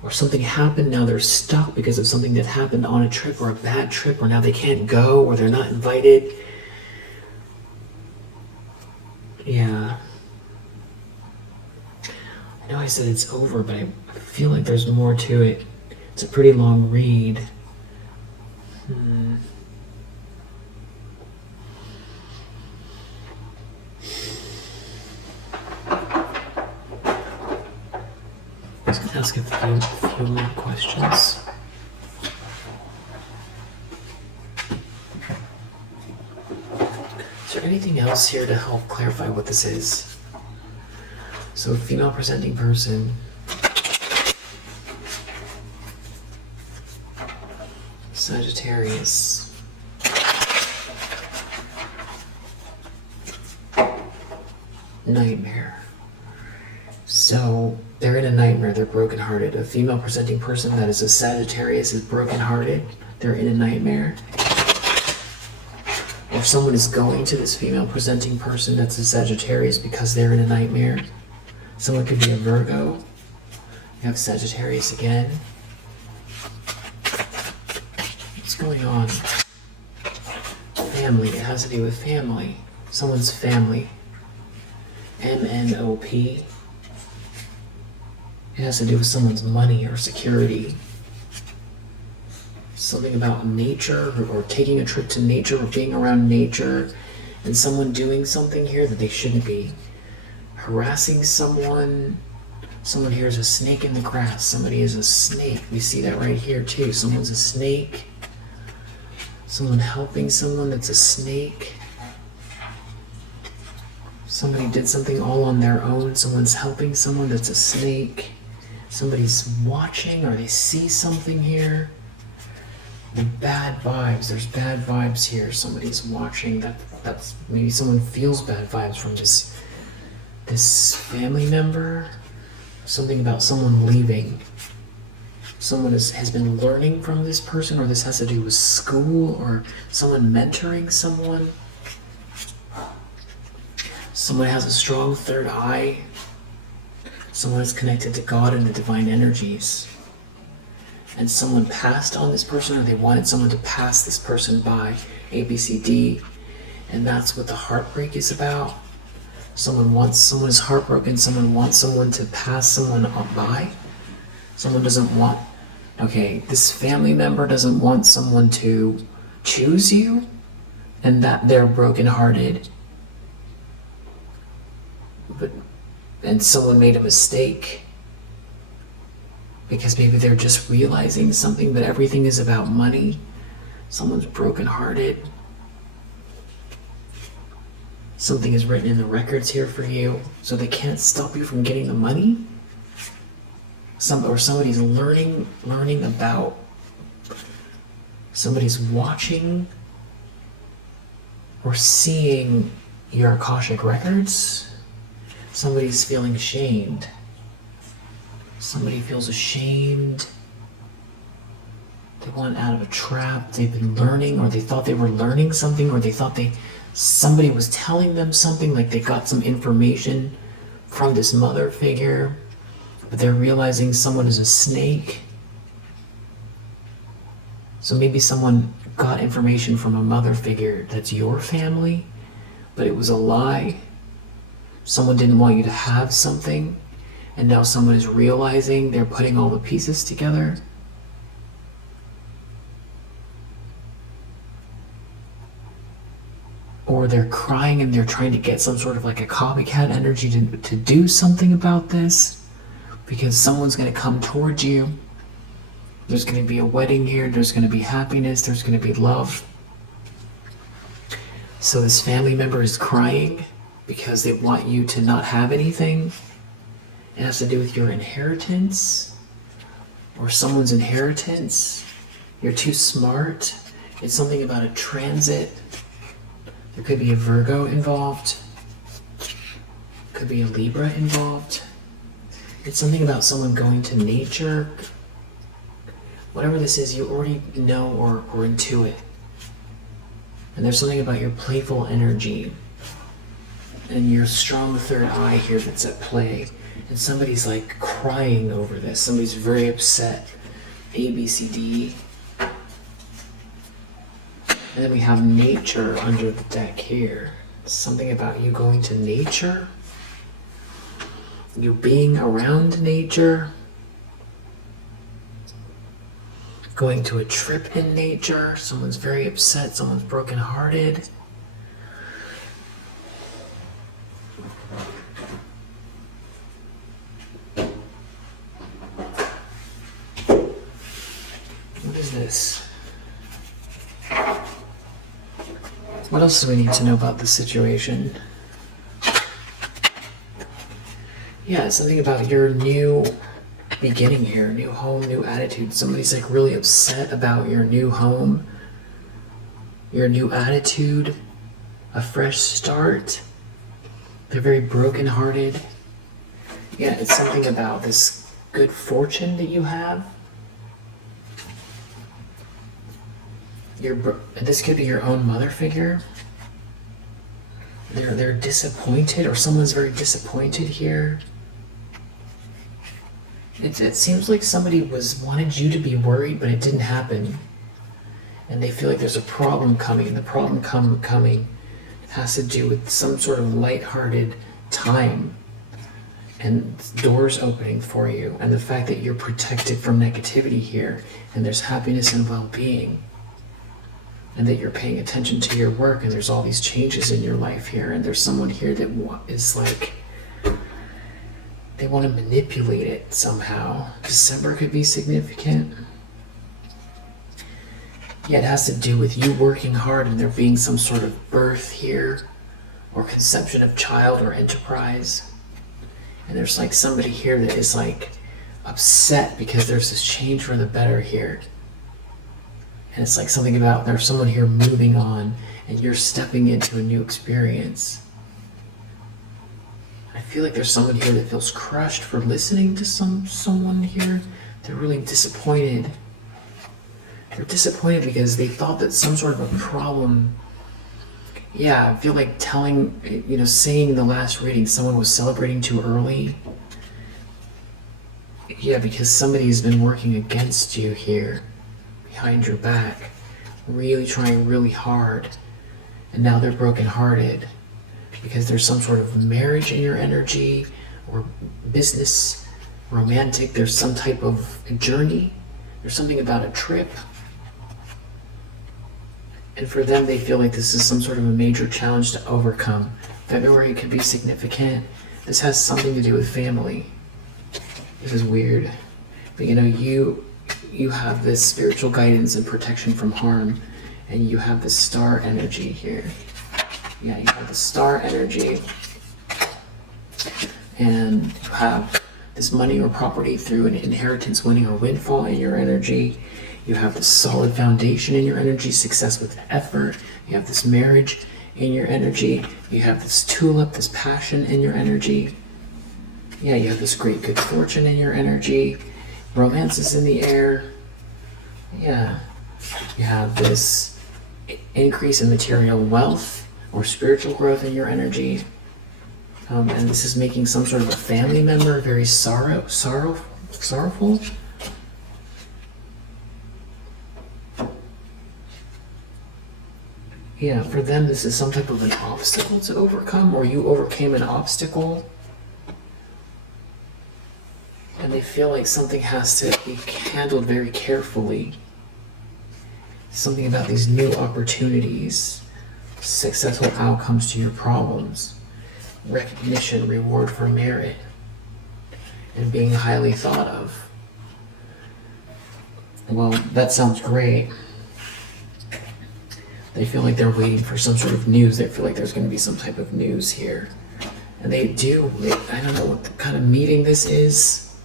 Or something happened, now they're stuck because of something that happened on a trip, or a bad trip, or now they can't go, or they're not invited. Yeah. I know I said it's over, but I feel like there's more to it. It's a pretty long read. Ask a few more questions. Is there anything else here to help clarify what this is? So, female presenting person. Sagittarius. Nightmare. So they're in a nightmare, they're brokenhearted. A female presenting person that is a Sagittarius is brokenhearted, they're in a nightmare. Or someone is going to this female presenting person that's a Sagittarius because they're in a nightmare. Someone could be a Virgo. You have Sagittarius again. What's going on? Family, it has to do with family. Someone's family. MNOP. It has to do with someone's money or security. Something about nature, or taking a trip to nature, or being around nature, and someone doing something here that they shouldn't be. Harassing someone. Someone here is a snake in the grass. Somebody is a snake. We see that right here too. Someone's a snake. Someone helping someone that's a snake. Somebody did something all on their own. Someone's helping someone that's a snake. Somebody's watching, or they see something here. The bad vibes. There's bad vibes here. Somebody's watching. That's maybe someone feels bad vibes from this family member. Something about someone leaving. Someone has been learning from this person, or this has to do with school, or someone mentoring someone. Someone has a strong third eye. Someone is connected to God and the divine energies. And someone passed on this person, or they wanted someone to pass this person by, A, B, C, D. And that's what the heartbreak is about. Someone is heartbroken, someone wants someone to pass someone by. Someone doesn't want, this family member doesn't want someone to choose you, and that they're brokenhearted. And someone made a mistake. Because maybe they're just realizing something, but everything is about money. Someone's brokenhearted. Something is written in the records here for you, so they can't stop you from getting the money. Somebody's learning about. Somebody's watching or seeing your Akashic records. Somebody's feeling shamed. Somebody feels ashamed. They want out of a trap. They've been learning, or they thought they were learning something, or they thought somebody was telling them something, like they got some information from this mother figure, but they're realizing someone is a snake. So maybe someone got information from a mother figure that's your family, but it was a lie. Someone didn't want you to have something. And now someone is realizing, they're putting all the pieces together. Or they're crying and they're trying to get some sort of like a copycat energy to do something about this. Because someone's going to come towards you. There's going to be a wedding here. There's going to be happiness. There's going to be love. So this family member is crying because they want you to not have anything. It has to do with your inheritance, or someone's inheritance. You're too smart. It's something about a transit. There could be a Virgo involved. Could be a Libra involved. It's something about someone going to nature. Whatever this is, you already know or intuit. And there's something about your playful energy and your strong third eye here that's at play. And somebody's like crying over this. Somebody's very upset. A, B, C, D. And then we have nature under the deck here. Something about you going to nature. You being around nature. Going to a trip in nature. Someone's very upset. Someone's brokenhearted. What is this? What else do we need to know about the situation? Yeah, something about your new beginning here, new home, new attitude. Somebody's like really upset about your new home, your new attitude, a fresh start. They're very brokenhearted. Yeah, it's something about this good fortune that you have. This could be your own mother figure. They're disappointed, or someone's very disappointed here. It seems like somebody wanted you to be worried, but it didn't happen. And they feel like there's a problem coming, and the problem coming has to do with some sort of lighthearted time and doors opening for you, and the fact that you're protected from negativity here, and there's happiness and well-being, and that you're paying attention to your work, and there's all these changes in your life here, and there's someone here that is like, they want to manipulate it somehow. December could be significant. Yeah, it has to do with you working hard and there being some sort of birth here, or conception of child or enterprise. And there's like somebody here that is like upset because there's this change for the better here. And it's like something about there's someone here moving on and you're stepping into a new experience. I feel like there's someone here that feels crushed for listening to someone here. They're really disappointed. They're disappointed because they thought that some sort of a problem. Yeah, I feel like saying the last reading, someone was celebrating too early. Yeah, because somebody's been working against you here, behind your back, really trying really hard, and now they're brokenhearted because there's some sort of marriage in your energy, or business, romantic, there's some type of journey, there's something about a trip. And for them, they feel like this is some sort of a major challenge to overcome. February could be significant. This has something to do with family. This is weird. But you have this spiritual guidance and protection from harm, and you have the star energy here. Yeah, you have the star energy, and you have this money or property through an inheritance, winning, or windfall in your energy. You have this solid foundation in your energy, success with effort. You have this marriage in your energy. You have this tulip, this passion in your energy. Yeah, you have this great good fortune in your energy. Romance is in the air. Yeah. You have this increase in material wealth or spiritual growth in your energy. And this is making some sort of a family member very sorrowful. Yeah, for them this is some type of an obstacle to overcome, or you overcame an obstacle. And they feel like something has to be handled very carefully. Something about these new opportunities, successful outcomes to your problems, recognition, reward for merit, and being highly thought of. Well, that sounds great. They feel like they're waiting for some sort of news. They feel like there's going to be some type of news here. And I don't know what kind of meeting this is.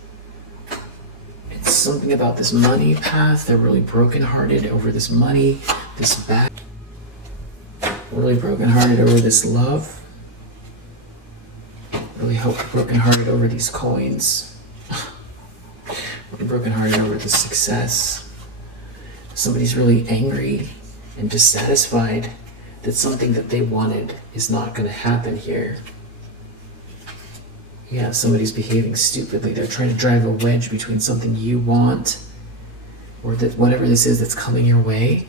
It's something about this money path. They're really brokenhearted over this money, this bag. Really brokenhearted over this love. Really brokenhearted over these coins. Really brokenhearted over the success. Somebody's really angry and dissatisfied that something that they wanted is not going to happen here. Yeah, somebody's behaving stupidly. They're trying to drive a wedge between something you want, or that whatever this is that's coming your way,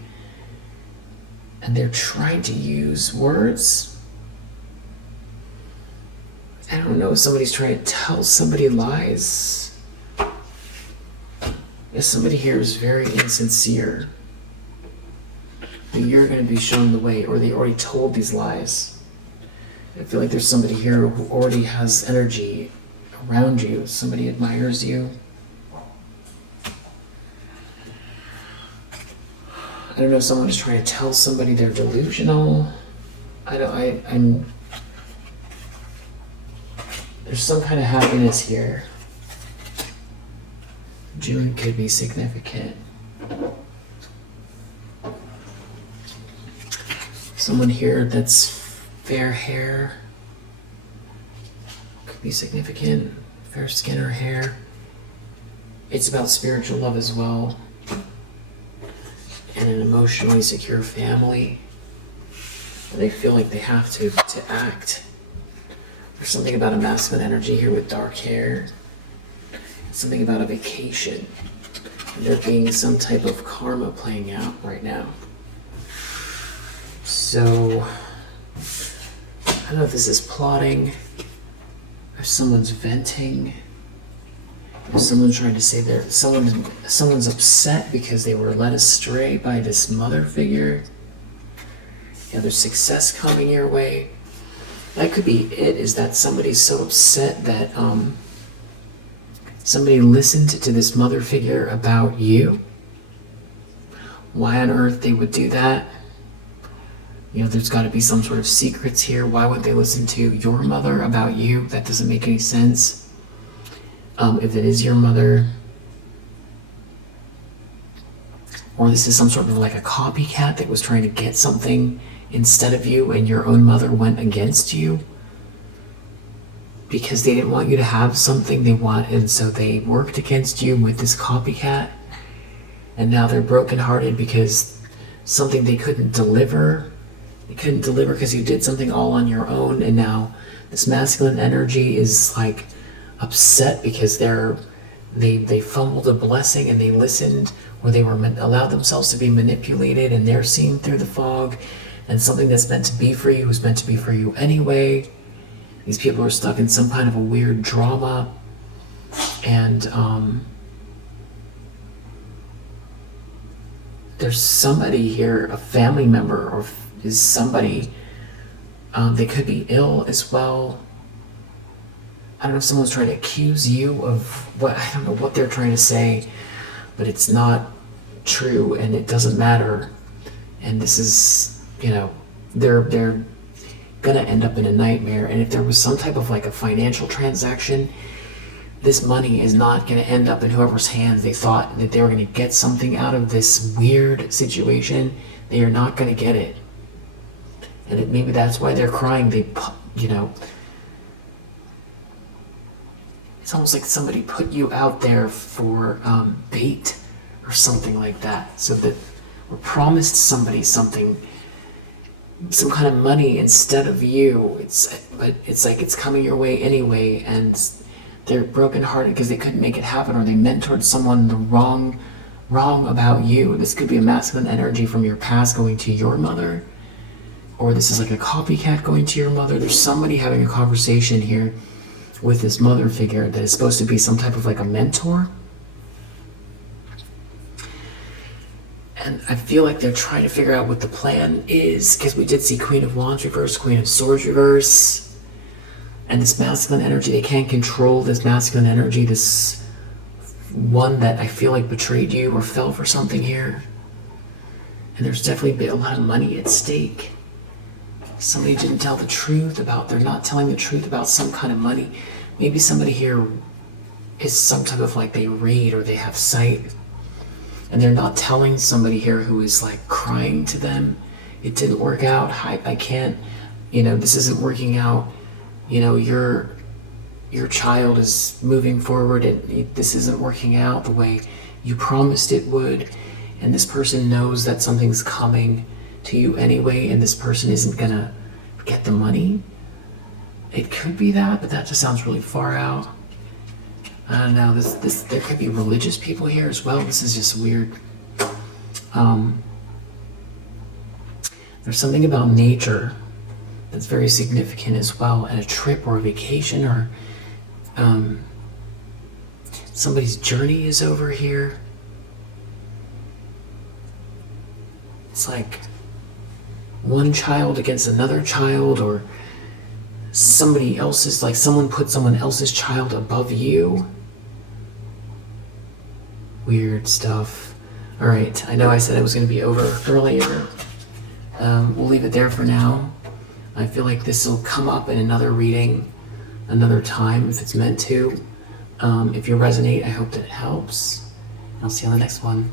and they're trying to use words. I don't know, somebody's trying to tell somebody lies. Yeah, somebody here is very insincere. But you're going to be shown the way, or they already told these lies. I feel like there's somebody here who already has energy around you. Somebody admires you. I don't know, someone is trying to tell somebody they're delusional. There's some kind of happiness here. June could be significant. Someone here that's fair hair could be significant. Fair skin or hair. It's about spiritual love as well. And an emotionally secure family. They feel like they have to act. There's something about a masculine energy here with dark hair. Something about a vacation. And there being some type of karma playing out right now. So, I don't know if this is plotting, if someone's venting, if someone's trying to say someone's upset because they were led astray by this mother figure. Yeah, there's success coming your way. That could be it, is that somebody's so upset that somebody listened to this mother figure about you. Why on earth they would do that? You know, there's got to be some sort of secrets here. Why would they listen to your mother about you? That doesn't make any sense. If it is your mother, or this is some sort of like a copycat that was trying to get something instead of you, and your own mother went against you because they didn't want you to have something they want, and so they worked against you with this copycat, and now they're brokenhearted because something they couldn't deliver. They couldn't deliver because you did something all on your own, and now this masculine energy is like upset because they fumbled a blessing, and they listened, or they were allowed themselves to be manipulated, and they're seeing through the fog, and something that's meant to be for you was meant to be for you anyway. These people are stuck in some kind of a weird drama, and there's somebody here, a family member, or is somebody, they could be ill as well. I don't know if someone's trying to accuse you of what, I don't know what they're trying to say, but it's not true, and it doesn't matter. And this is, you know, they're gonna end up in a nightmare. And if there was some type of like a financial transaction, this money is not gonna end up in whoever's hands. They thought that they were gonna get something out of this weird situation. They are not gonna get it. And maybe that's why they're crying. They, you know, it's almost like somebody put you out there for bait or something like that, so that or promised somebody something, some kind of money instead of you. But it's like it's coming your way anyway, and they're brokenhearted because they couldn't make it happen, or they mentored someone the wrong about you. This could be a masculine energy from your past going to your mother, or this is like a copycat going to your mother. There's somebody having a conversation here with this mother figure that is supposed to be some type of like a mentor. And I feel like they're trying to figure out what the plan is, because we did see Queen of Wands reverse, Queen of Swords reverse, and this masculine energy. They can't control this masculine energy, this one that I feel like betrayed you or fell for something here. And there's definitely a lot of money at stake. Somebody didn't tell the truth about, they're not telling the truth about some kind of money. Maybe somebody here is some type of like, they read or they have sight, and they're not telling somebody here who is like crying to them, it didn't work out, I can't, you know, this isn't working out, you know, your child is moving forward, and this isn't working out the way you promised it would, and this person knows that something's coming to you anyway, and this person isn't gonna get the money. It could be that, but that just sounds really far out. I don't know. This there could be religious people here as well. This is just weird. There's something about nature that's very significant as well, and a trip or a vacation, or somebody's journey is over here. It's like one child against another child, or somebody else's, like someone put someone else's child above you. Weird stuff. All right, I know I said it was going to be over earlier. We'll leave it there for now. I feel like this will come up in another reading another time if it's meant to. If you resonate, I hope that it helps. I'll see you on the next one.